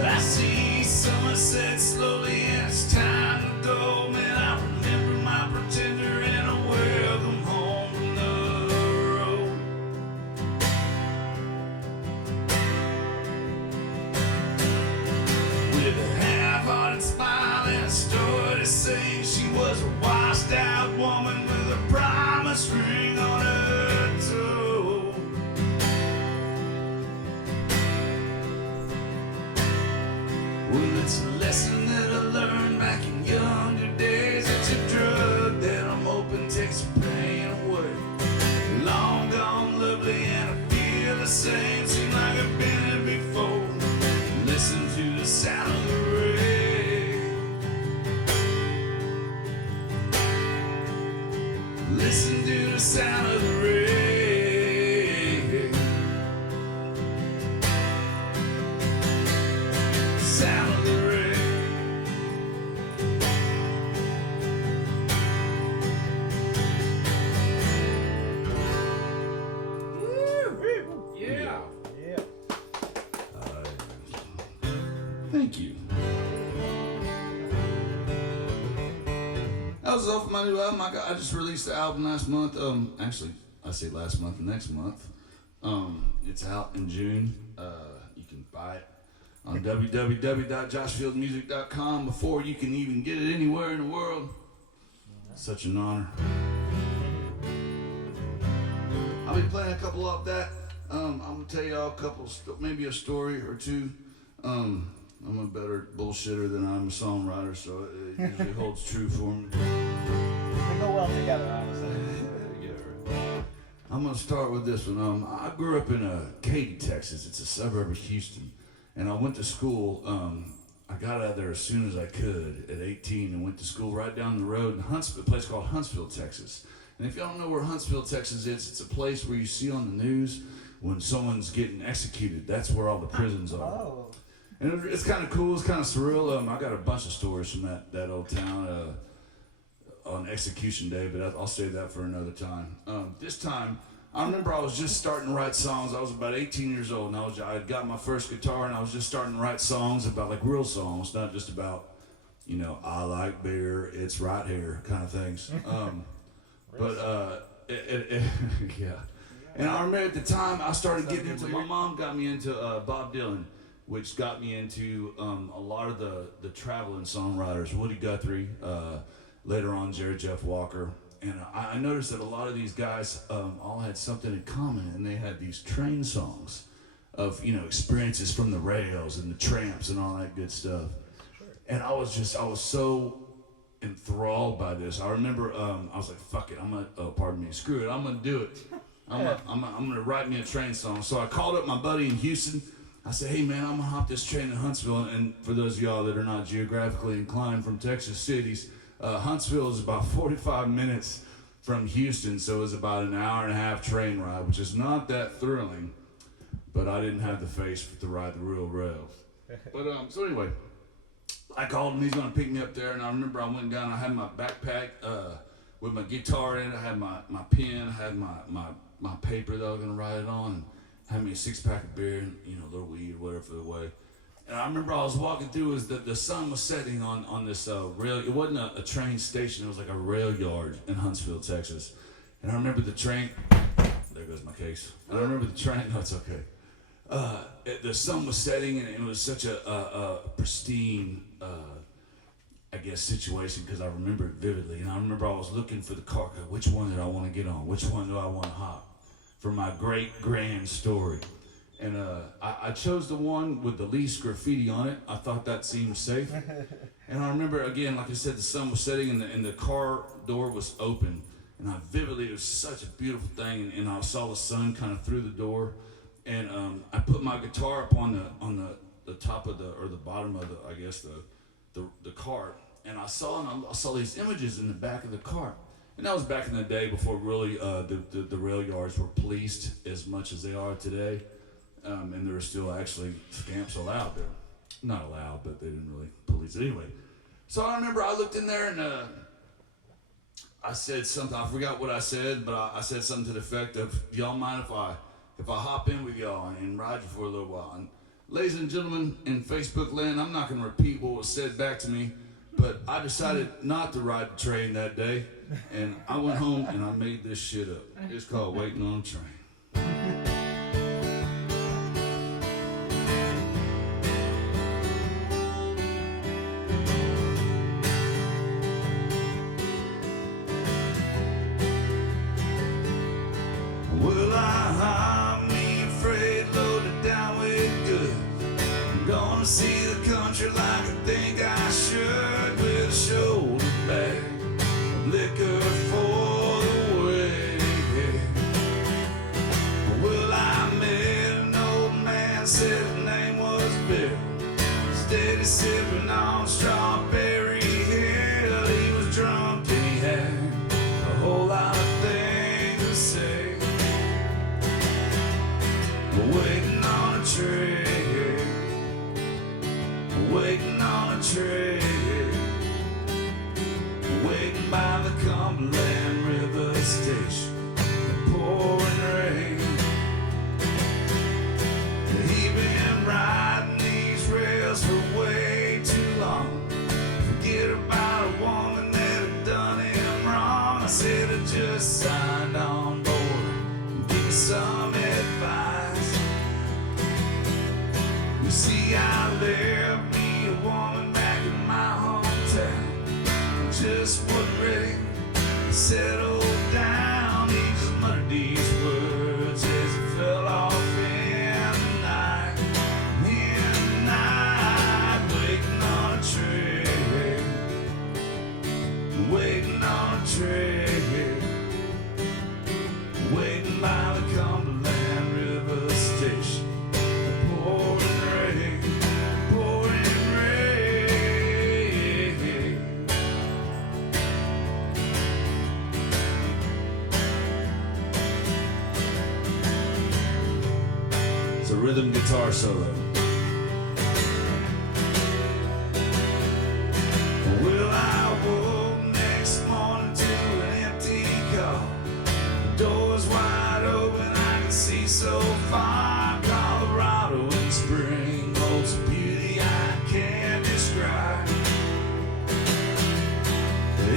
I see summer set slowly and it's time to go. Man, I remember my pretender and a welcome home from the road. With a half-hearted smile and a story to sing, she was a washed-out woman with a promise ring on her toe. Well, it's a lesson that I learned back in younger days. It's a drug that I'm hoping takes the pain away. Long gone lovely and I feel the same. Seem like I've been here before. Listen to the sound of the rain. Listen to the sound of the rain. Sound of the rain. Thank you. That was off my new album. I just released the album last month. Actually, I say last month, next month. It's out in June. You can buy it on www.joshfieldmusic.com before you can even get it anywhere in the world. Such an honor. I'll be playing a couple off that. I'm gonna tell y'all a couple, maybe a story or two. I'm a better bullshitter than I'm a songwriter, so it usually holds true for me. They go well together, honestly. I'm gonna start with this one. I grew up in Katy, Texas. It's a suburb of Houston, and I went to school. I got out of there as soon as I could at 18 and went to school right down the road in Huntsville, a place called Huntsville, Texas. And if y'all don't know where Huntsville, Texas is, it's a place where you see on the news when someone's getting executed. That's where all the prisons are. Oh. And it's kind of cool. It's kind of surreal. I got a bunch of stories from that old town on execution day, but I'll save that for another time. This time, I remember I was just starting to write songs. I was about 18 years old, and I had got my first guitar, and I was just starting to write songs about, like, real songs, not just about, you know, I like beer, it's right here kind of things. Yeah. And I remember at the time I started getting into, my mom got me into Bob Dylan, which got me into a lot of the traveling songwriters, Woody Guthrie, later on Jerry Jeff Walker. And I noticed that a lot of these guys all had something in common, and they had these train songs of, you know, experiences from the rails and the tramps and all that good stuff. And I was so enthralled by this. I remember I was like, fuck it, screw it, I'm gonna do it. I'm gonna write me a train song. So I called up my buddy in Houston. I said, hey man, I'm gonna hop this train in Huntsville. And for those of y'all that are not geographically inclined from Texas cities, Huntsville is about 45 minutes from Houston, so it was about an hour and a half train ride, which is not that thrilling, but I didn't have the face to ride the real rails. But so anyway, I called him. He's gonna pick me up there, and I remember I went down. I had my backpack with my guitar in it. I had my pen. I had my paper that I was gonna write it on, and had me a 6-pack of beer and, you know, a little weed, whatever for the way. And I remember I was walking through, the sun was setting on this rail. It wasn't a train station, it was like a rail yard in Huntsville, Texas. And I remember the train, there goes my case. And I remember the train, no, it's okay. The sun was setting, and it was such a pristine, I guess, situation, because I remember it vividly. And I remember I was looking for the car, which one did I want to get on? Which one do I want to hop for my great grand story? And I chose the one with the least graffiti on it. I thought that seemed safe. And I remember, again, like I said, the sun was setting, and the car door was open. And I vividly, it was such a beautiful thing, and I saw the sun kind of through the door. And I put my guitar up on the top of the bottom of the cart. And I saw these images in the back of the cart. And that was back in the day before really the rail yards were policed as much as they are today. And there were still actually scamps allowed there. Not allowed, but they didn't really police it anyway. So I remember I looked in there, and I said something. I forgot what I said, but I said something to the effect of, do y'all mind if I hop in with y'all and ride you for a little while? And ladies and gentlemen in Facebook land, I'm not going to repeat what was said back to me, but I decided not to ride the train that day, and I went home and I made this shit up. It's called Waiting on a Train. Well, I'm me afraid, loaded down with goods. I'm gonna see the country like I think I should, with a shoulder bag of liquor for the way. Well, I met an old man, said his name was Bill, steady sipping on Strawberry Hill. He was drunk and he had a whole lot of things to say. Waiting on a train, waiting on a train, waiting by the Cumberland River Station, the pouring rain. He been riding these rails for God left me a woman back in my hometown. Just wasn't ready to settle down. He just muttered these words as he fell off in the night. In the night, waiting on a train. Waiting on a train. Waiting by the Cumberland River Station. Pouring rain, pouring rain. It's a rhythm guitar solo. Well, I woke next morning to an empty car. The door's wide open, I can see so far. Colorado in spring holds a beauty I can't describe.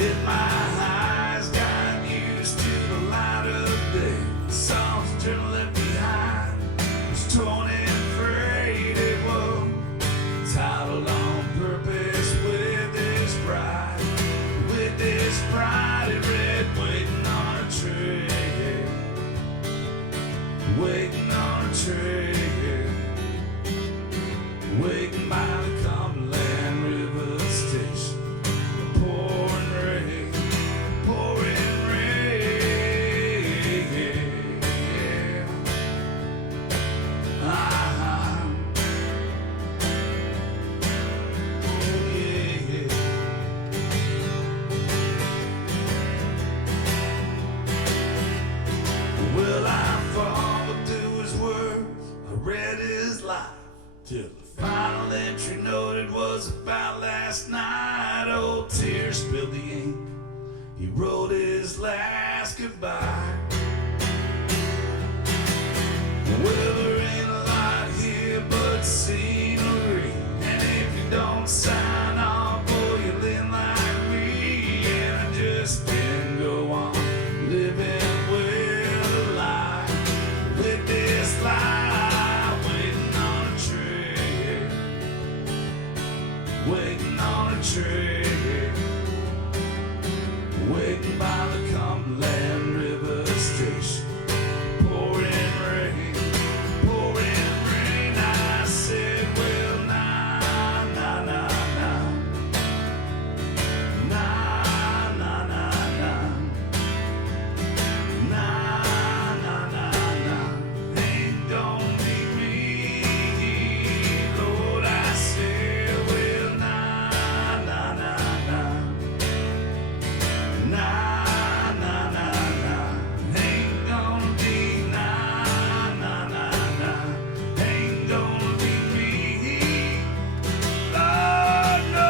If my eyes got used to the light of day, the soft journal left behind was torn and frayed. It was titled on purpose with this pride. With this pride, it read, waiting on a train. Waiting on a train. Waiting by the Cumberland River Station. Pouring rain, pouring rain. Ah, oh yeah. Well, I followed through his words, I read his life, till the final entry noted was about last night. Old tears spilled the ink, he wrote his last goodbye. Well, there ain't a lot here but scenery, and if you don't sign off, boy, you'll end like me. And I just can't go on living with a lie, with this lie, waiting on a train, waiting on a train, waiting by the Cumberland River Station. Pouring rain, pouring rain. I said, well, nah, nah, nah, nah, nah, nah, nah, nah. Nah, nah, nah, nah, ain't gonna be me, Lord. I said, well, nah, nah, nah, nah, nah, nah, nah, nah, ain't gonna be, nah, nah, nah, nah, ain't gonna be me, Lord, no.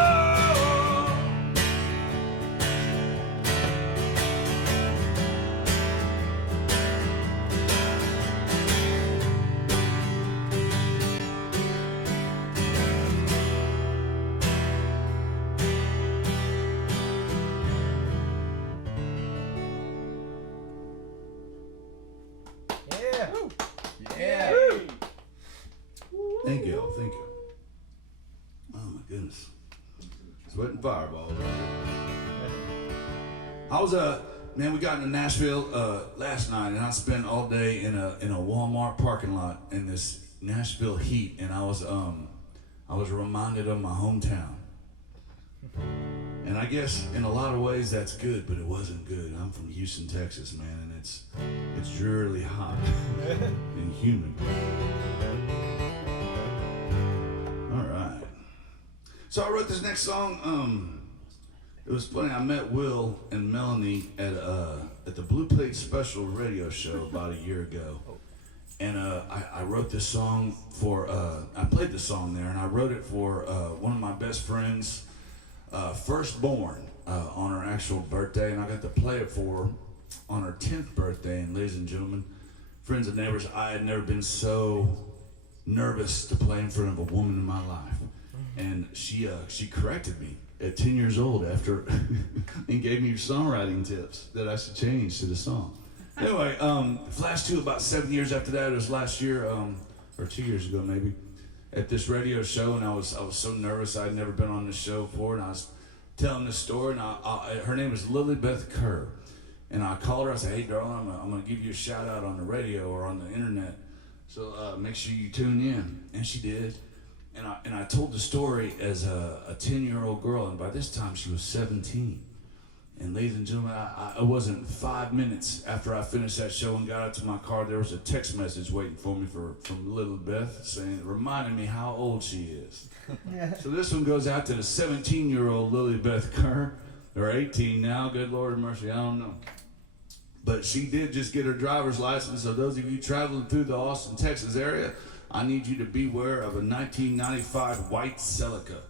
Yeah. Yeah. Thank you, thank you. Oh my goodness. Sweat and fireball. I was man, we got into Nashville last night, and I spent all day in a Walmart parking lot in this Nashville heat, and I was reminded of my hometown. And I guess in a lot of ways that's good, but it wasn't good. I'm from Houston, Texas, man, and it's drearily hot and humid. All right. So I wrote this next song. It was funny. I met Will and Melanie at the Blue Plate Special radio show about a year ago, and I wrote this song for. I played the song there, and I wrote it for one of my best friends. Firstborn on her actual birthday, and I got to play it for her on her 10th birthday. And ladies and gentlemen, friends and neighbors, I had never been so nervous to play in front of a woman in my life. And she corrected me at 10 years old after and gave me songwriting tips that I should change to the song. Anyway, flash to about 7 years after that. It was last year, or 2 years ago maybe. at this radio show, and I was so nervous. I'd never been on this show before, and I was telling this story, and her name is Lilybeth Kerr, and I called her. I said, "Hey, darling, I'm gonna give you a shout out on the radio or on the internet, so make sure you tune in." And she did, and I told the story as a 10-year-old girl, and by this time she was 17. And ladies and gentlemen, I wasn't 5 minutes after I finished that show and got out to my car, there was a text message waiting for me from Lilybeth saying, reminding me how old she is. So this one goes out to the 17-year-old Lilybeth Kerr, or 18 now, good Lord of mercy, I don't know. But she did just get her driver's license, so those of you traveling through the Austin, Texas area, I need you to beware of a 1995 white Celica.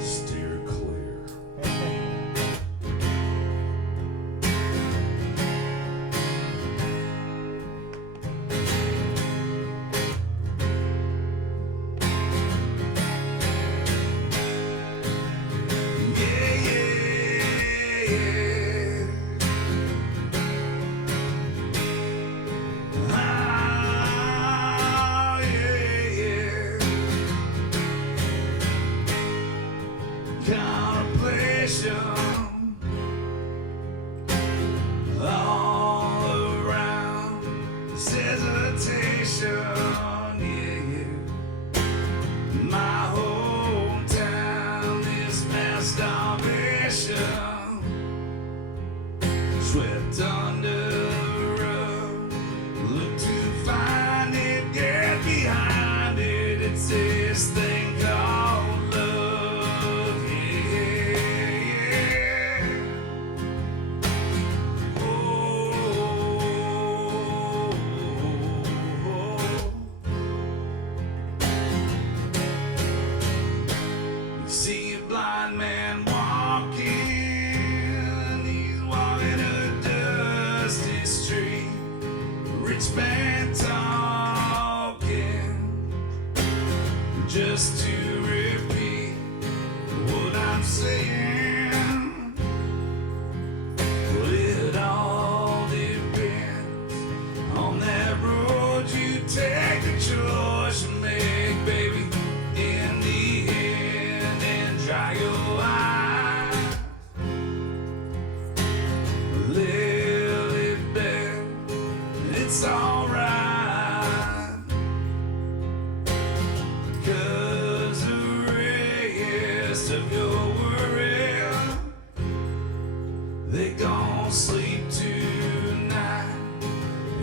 Steer clear. Swept under the rug, look to find it, get behind it, it's this thing called love, yeah. Oh, you see a blind man walking. Rich man talking, just to repeat what I'm saying. Well, it all depends on that road you take, the choice you make, baby. In the end, and dry your eyes. It's alright, 'cause the rest of your worry, they gon' sleep tonight.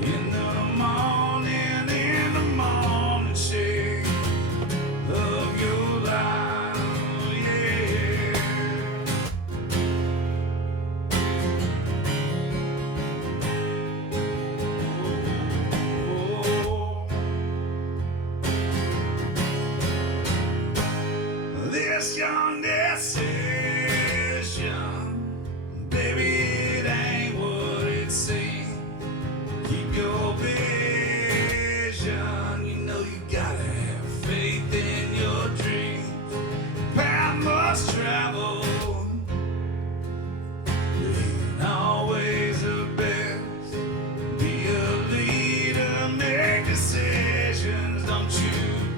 In the morning shade of your life, yeah. This young decision, baby, it ain't what it seems. Keep your vision, you know you gotta have faith in your dreams. Path must travel, ain't always the best. Be a leader, make decisions, don't you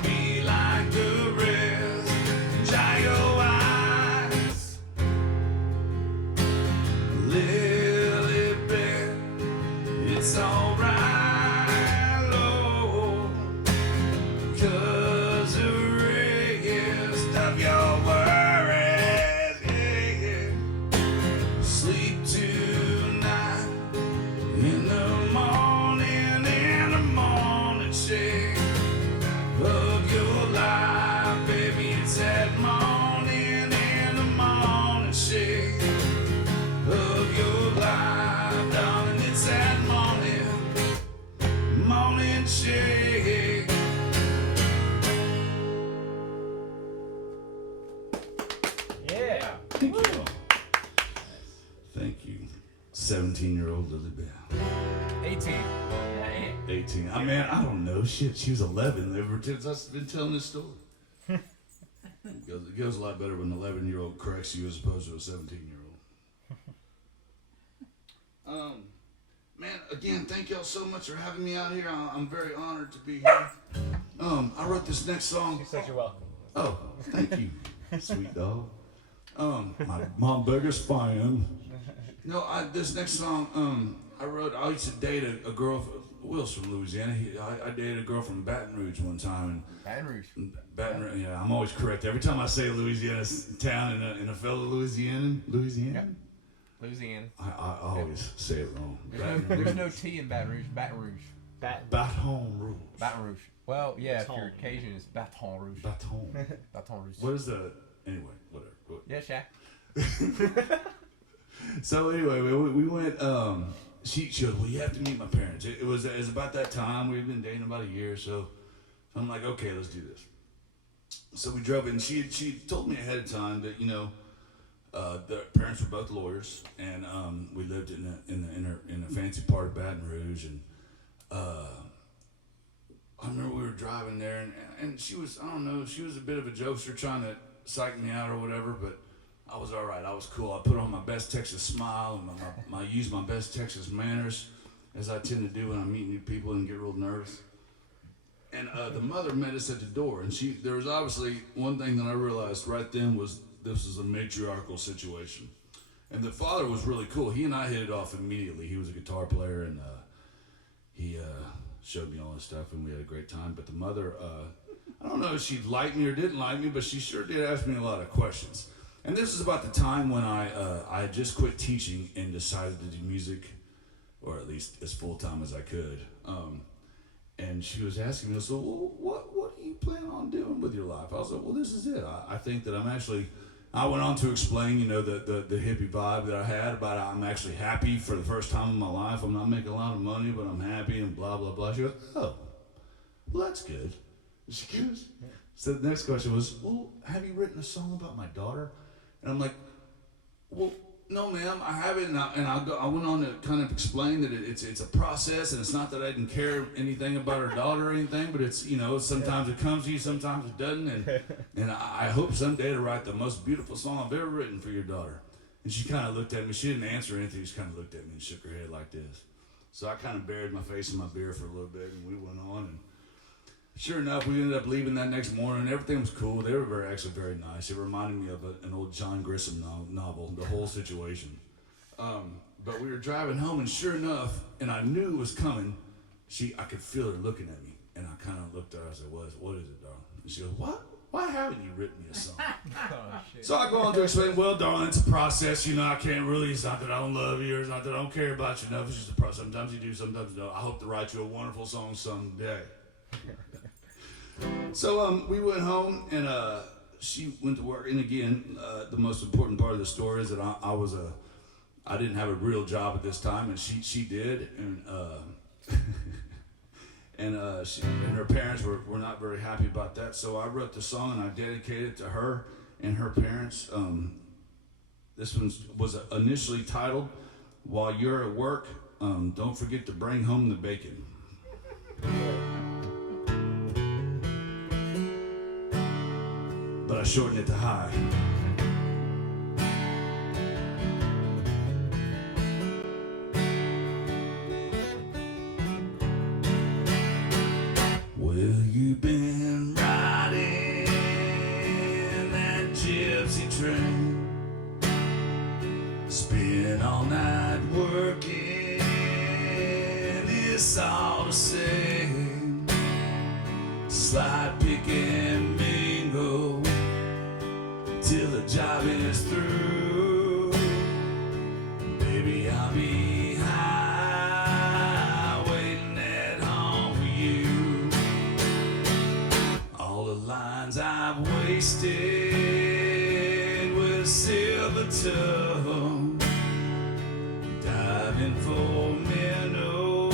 be like the rest. Dry your eyes, Lilybeth, it's alright, Lord, 'cause the rest of your worries, yeah. Sleep tonight, in the morning shade of your life, baby, it's that morning in the morning shade of your life, darling, it's that morning shade. Yeah. Thank you. Thank you. 17-year-old Lilybeth. 18. 18. I mean, I don't know. Shit, she was 11 ever since I've been telling this story. It goes a lot better when an 11-year-old corrects you as opposed to a 17-year-old. Man, again, thank y'all so much for having me out here. I'm very honored to be here. I wrote this next song. She said you're welcome. Oh, thank you, sweet dog. My biggest fan. No, this next song, I used to date a girl. Will's from Louisiana. I dated a girl from Baton Rouge one time. Baton Rouge. Baton Rouge. Yeah, I'm always correct. Every time I say Louisiana town in a fellow Louisiana. Louisiana. I always say it wrong. There's no T in Baton Rouge. Baton Rouge. Baton Rouge. Baton Rouge. Well, yeah, if Baton. you're Cajun, it's Baton Rouge. Baton. Baton Rouge. What is the anyway? Whatever. Yeah, Shaq. So anyway, we went. She goes, well, you have to meet my parents. It was about that time. We'd been dating about a year, so I'm like, okay, let's do this. So we drove in. She told me ahead of time that their parents were both lawyers, and we lived in a fancy part of Baton Rouge, and I remember we were driving there, and she was, I don't know, she was a bit of a jokester trying to psych me out or whatever, but I was all right. I was cool. I put on my best Texas smile and I used my best Texas manners, as I tend to do when I meet new people and get real nervous. And the mother met us at the door, and there was obviously one thing that I realized right then was this was a matriarchal situation. And the father was really cool. He and I hit it off immediately. He was a guitar player, and he showed me all this stuff, and we had a great time. But the mother, I don't know if she liked me or didn't like me, but she sure did ask me a lot of questions. And this is about the time when I had just quit teaching and decided to do music, or at least as full-time as I could. And she was asking me, so what do you plan on doing with your life? I was like, well, this is it. I think that I went on to explain, the hippie vibe that I had about I'm actually happy for the first time in my life. I'm not making a lot of money, but I'm happy and blah, blah, blah. She goes, oh, well, that's good. She goes, so the next question was, well, have you written a song about my daughter? And I'm like, well, no, ma'am, I haven't. And I went on to kind of explain that it's a process, and it's not that I didn't care anything about her daughter or anything, but it's, sometimes it comes to you, sometimes it doesn't. And I hope someday to write the most beautiful song I've ever written for your daughter. And she kind of looked at me. She didn't answer anything. She kind of looked at me and shook her head like this. So I kind of buried my face in my beer for a little bit, and we went on. And sure enough, we ended up leaving that next morning. Everything was cool. They were actually very nice. It reminded me of an old John Grisham novel, the whole situation. But we were driving home, and sure enough, and I knew it was coming, I could feel her looking at me. And I kind of looked at her. I said, what is it, darling? And she goes, what? Why haven't you written me a song? So I go on to explain, well, darling, it's a process. I can't really, it's not that I don't love you, or it's not that I don't care about you. No, it's just a process. Sometimes you do, sometimes you don't. I hope to write you a wonderful song someday. So we went home, and she went to work. And again, the most important part of the story is that I didn't have a real job at this time, and she did, and and her parents were not very happy about that. So I wrote the song, and I dedicated it to her and her parents. This one was initially titled "While You're at Work, Don't Forget to Bring Home the Bacon." But I shortened it to high. Well, you've been riding that gypsy train, spent all night working, it's all the same. Slide, pick, and bingo till the job is through. Baby, I'll be high, waiting at home for you. All the lines I've wasted with a silver tongue, diving for minnows,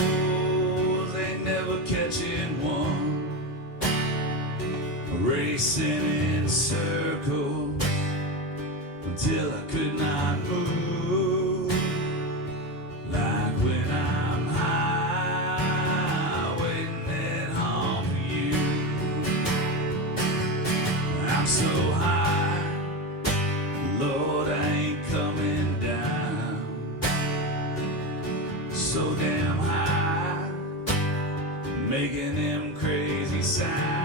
ain't never catching one. Racing in circles until I could not move, like when I'm high, waiting at home for you. I'm so high, Lord, I ain't coming down. So damn high, making them crazy sounds.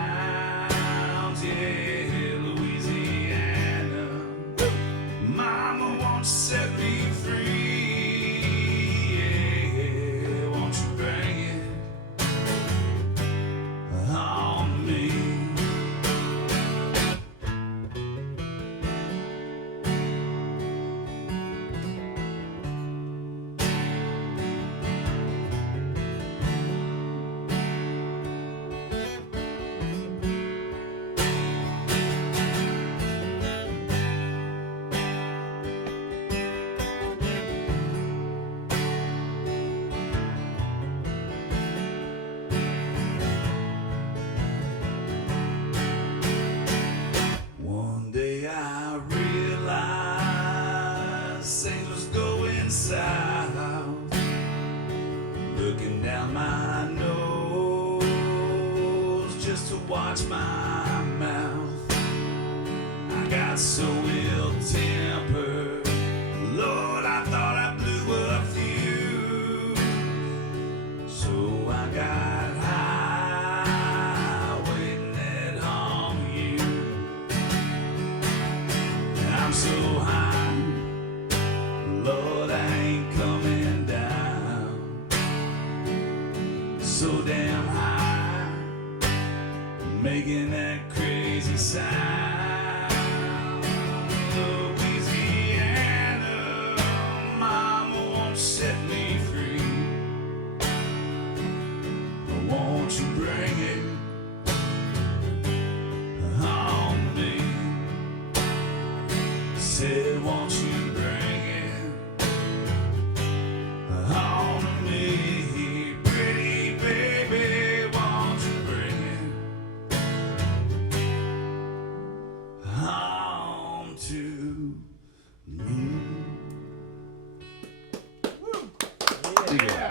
watch my mouth. I got so ill-tempered. Lord, I thought I blew a fuse. So I got high, waiting at on you. And I'm so high, Lord, I ain't coming down. So damn high, making that crazy sound. Louisiana, mama won't set me free. Won't you bring it on me? Said, won't you bring it on me? Pretty baby, won't you bring it on to me? Yeah.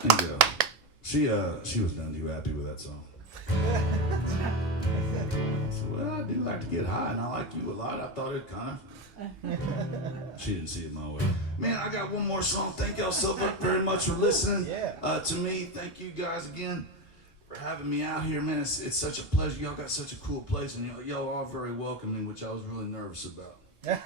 Thank you. She was none too happy with that song. So, well, I do like to get high, and I like you a lot. I thought it kind of. She didn't see it my way. Man, I got one more song. Thank y'all so very much for listening to me. Thank you guys again for having me out here, man. It's such a pleasure. Y'all got such a cool place, and y'all are very welcoming, which I was really nervous about. I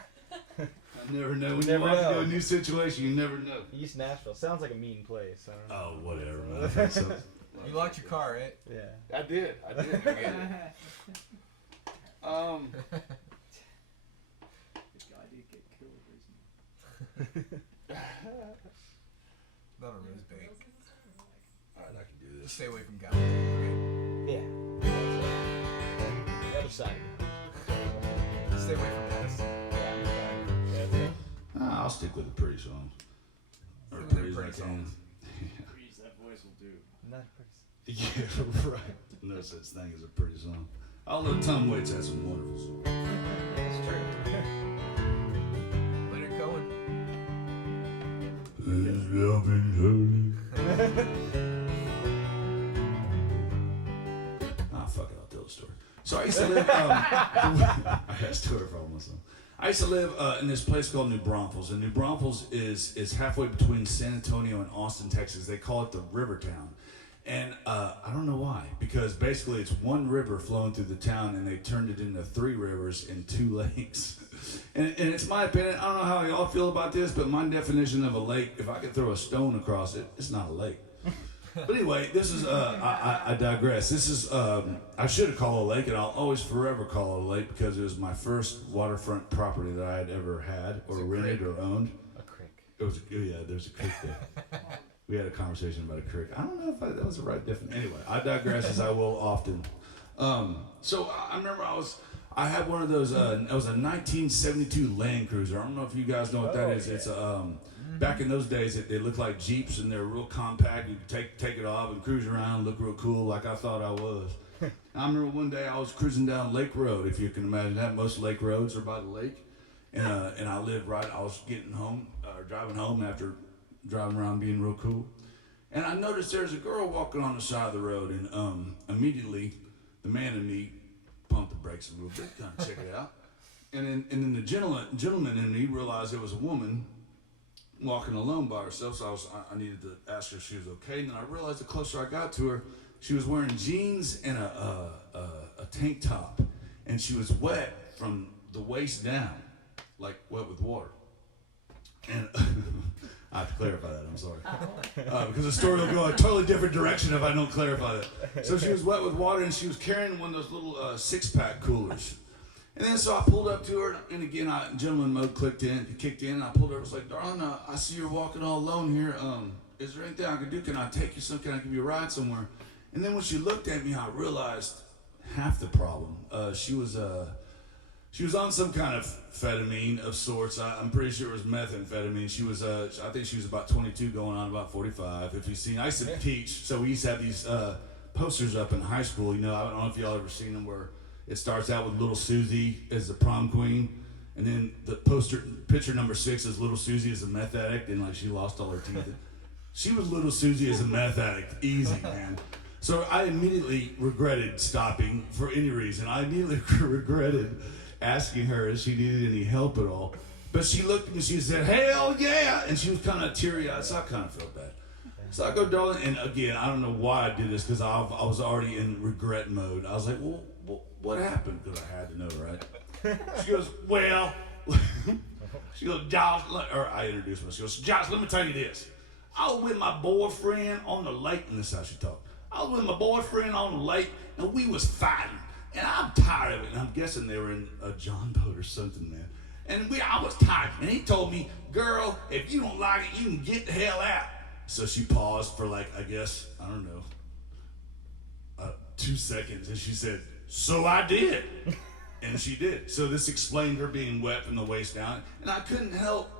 never know. When you walk into a new situation, you never know. East Nashville sounds like a mean place. I don't know. Oh, whatever, man. I think so. You locked your car, right? Yeah. I did. I get it. Good guy did get killed recently. Not a rose bank. Alright, I can do Just this. stay away from guys. Okay? Yeah. The other side. Stay away from guys. I'll stick with the pretty songs. Or Stick with the pretty as I pretty can. songs. Freeze, that voice will do. Not Yeah, right. No such thing as a pretty song. Although Tom Waits has some wonderful songs. That's true. Leonard Cohen. Fuck it, I'll tell the story. So I used to live, I got a story for all myself. I used to live in this place called New Braunfels, and New Braunfels is halfway between San Antonio and Austin, Texas. They call it the River Town. And I don't know why, because basically it's one river flowing through the town, and they turned it into 3 rivers and 2 lakes. And it's my opinion, I don't know how y'all feel about this, but my definition of a lake, if I could throw a stone across it, it's not a lake. But anyway, this is, I digress. This is, I should have called it a lake, and I'll always forever call it a lake because it was my first waterfront property that I had ever had or rented or owned. A creek. It was, yeah, there's a creek there. We had a conversation about a creek. I don't know if that was the right definition. Anyway, I digress as I will often. So I remember I had one of those, it was a 1972 Land Cruiser. I don't know if you guys know what that is. It's back in those days, they looked like Jeeps and they're real compact. You could take it off and cruise around and look real cool like I thought I was. I remember one day I was cruising down Lake Road, if you can imagine that. Most lake roads are by the lake. And I lived I was driving home after driving around being real cool. And I noticed there's a girl walking on the side of the road, and immediately the man in me pumped the brakes a little bit, kind of check it out. And then the gentleman in me realized there was a woman walking alone by herself, so I needed to ask her if she was okay. And then I realized the closer I got to her, she was wearing jeans and a tank top, and she was wet from the waist down, like wet with water. And I have to clarify that, I'm sorry. Because the story will go a totally different direction if I don't clarify that. So she was wet with water, and she was carrying one of those little 6-pack coolers. And then so I pulled up to her, and again, gentleman mode kicked in, and I pulled her. I was like, darling, I see you're walking all alone here. Is there anything I can do? Can I take you can I give you a ride somewhere? And then when she looked at me, I realized half the problem. She was on some kind of amphetamine of sorts. I'm pretty sure it was methamphetamine. She was, I think she was about 22 going on about 45. If you've seen, I used to teach, so we used to have these posters up in high school. You know, I don't know if y'all ever seen them where it starts out with Little Susie as the prom queen, and then the picture number 6 is Little Susie as a meth addict, and like she lost all her teeth. She was Little Susie as a meth addict, easy, man. So I immediately regretted stopping for any reason. I immediately regretted asking her if she needed any help at all. But she looked at me and she said, hell yeah! And she was kind of teary-eyed, so I kind of felt bad. So I go, darling, and again, I don't know why I did this because I was already in regret mode. I was like, well, what happened? Because I had to know, right? She goes, well, she goes, Josh, or I introduced myself. She goes, Josh, let me tell you this. I was with my boyfriend on the lake, and this is how she talked. I was with my boyfriend on the lake, and we was fighting. And I'm tired of it. And I'm guessing they were in a John boat or something, man. And I was tired. And he told me, girl, if you don't like it, you can get the hell out. So she paused for like, I guess, I don't know, 2 seconds. And she said, so I did. And she did. So this explained her being wet from the waist down. And I couldn't help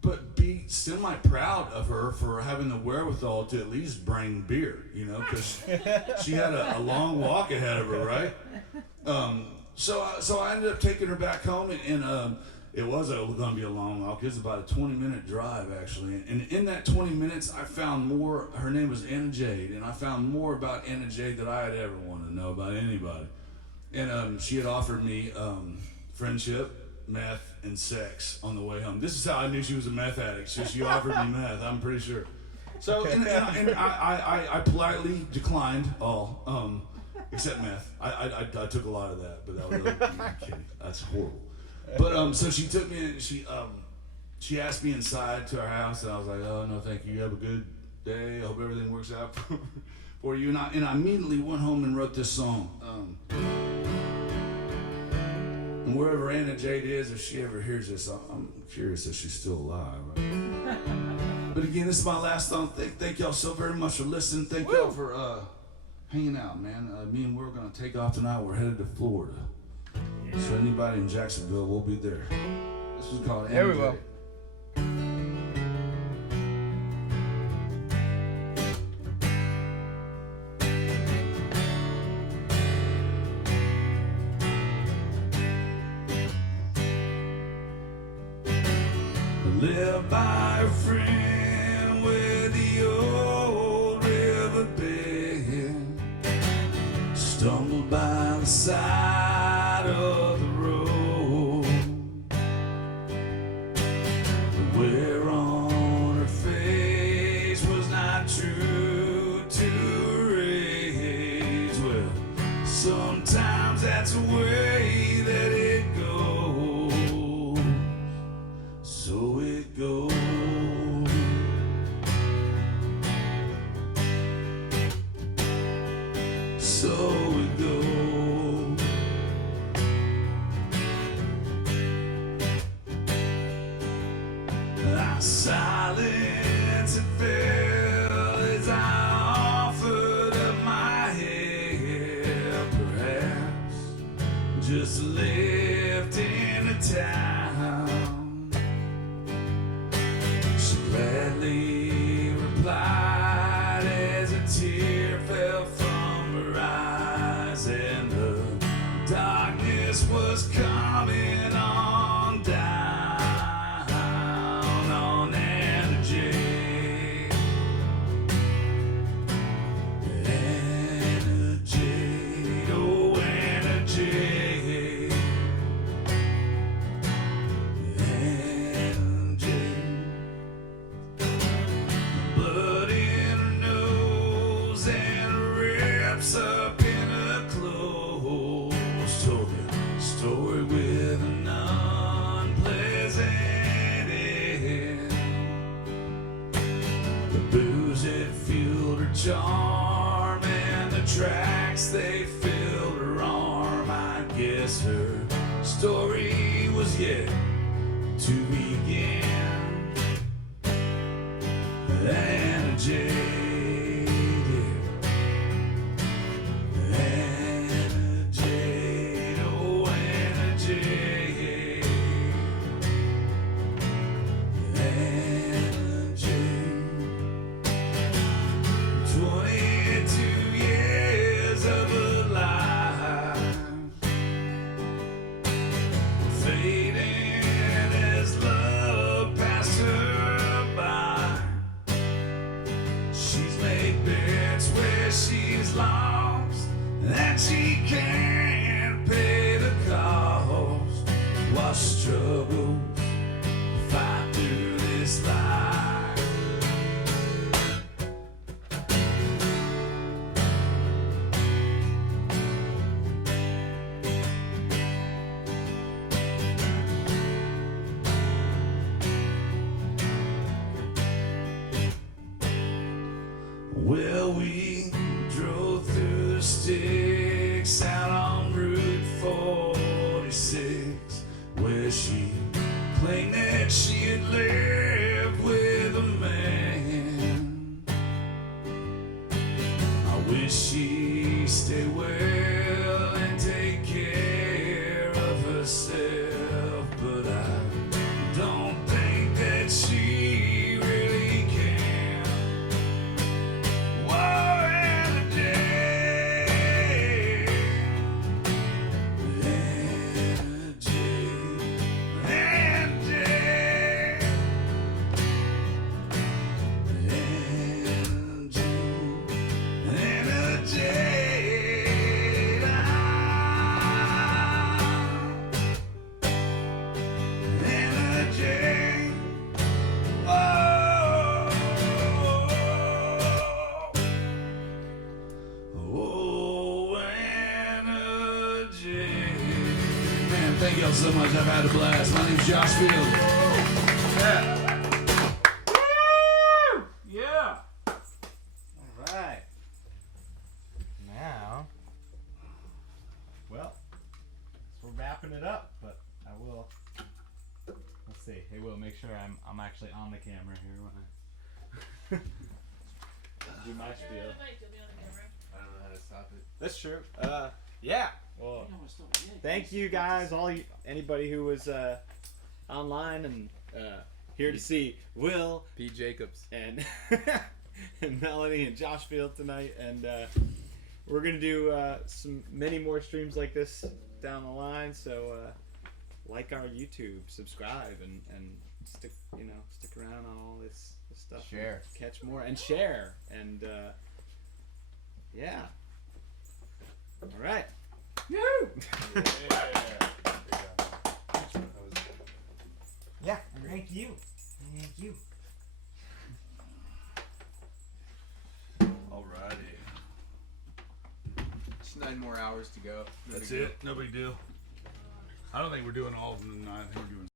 but be semi-proud of her for having the wherewithal to at least bring beer, you know, because she had a long walk ahead of her, right? So I ended up taking her back home, and it was going to be a long walk. It was about a 20-minute drive, actually. And in that 20 minutes, I found more. Her name was Anna Jade, and I found more about Anna Jade than I had ever wanted to know about anybody. And she had offered me friendship, meth, and sex on the way home. This is how I knew she was a meth addict. So she offered me meth, I'm pretty sure. So, and I politely declined all, except meth. I took a lot of that, but that was I'm kidding. That's horrible. But so she took me and she asked me inside to her house, and I was like, oh no, thank you. You have a good day. I hope everything works out for you. And I immediately went home and wrote this song. And wherever Anna Jade is, if she ever hears this, I'm curious if she's still alive. Right? But again, this is my last song. Thank y'all so very much for listening. Thank y'all for hanging out, man. Me and we're gonna take off tonight. We're headed to Florida. So anybody in Jacksonville, we'll be there. This is called Anna There we Jade. will. Live by a friend where the old river bed, stumbled by the side of the road, where on her face was not true to her age. Well, sometimes that's the way that it goes. So it goes. So it goes. I silence and fell as I offered up my head, perhaps just left in a town. She gladly replied as a tear fell from her eyes, and the darkness was coming on down on Anna Jade. Anna Jade, oh Anna Jade. Anna Jade. Blood in her nose and rips up in her clothes. Told me a story with an unpleasant end. The booze, it fueled her charm, and the tracks, they filled her arm. I guess her story was yet to begin. Anna Jade, yeah. Anna Jade, oh Anna Jade. Anna Jade. 22 years of a life fading as love passed her by. man. Thank y'all so much. I've had a blast. My name's Josh Field. Yeah. Yeah. All right. Now, well, we're wrapping it up, but I will. Let's see. Hey, Will, make sure I'm actually on the camera here when I do my spiel. I don't know how to stop it. That's true. Yeah. Well, thank you guys, anybody who was online and here to see Will, P. Jacobs, and and Melanie and Josh Field tonight, and we're gonna do many more streams like this down the line. So like our YouTube, subscribe, and stick around on all this stuff. Share, catch more, and share, and yeah. All right. Yeah, thank you. Thank you. Alrighty. just 9 more hours to go. No That's big deal. it. No big deal. I don't think we're doing all of them tonight. I think we're doing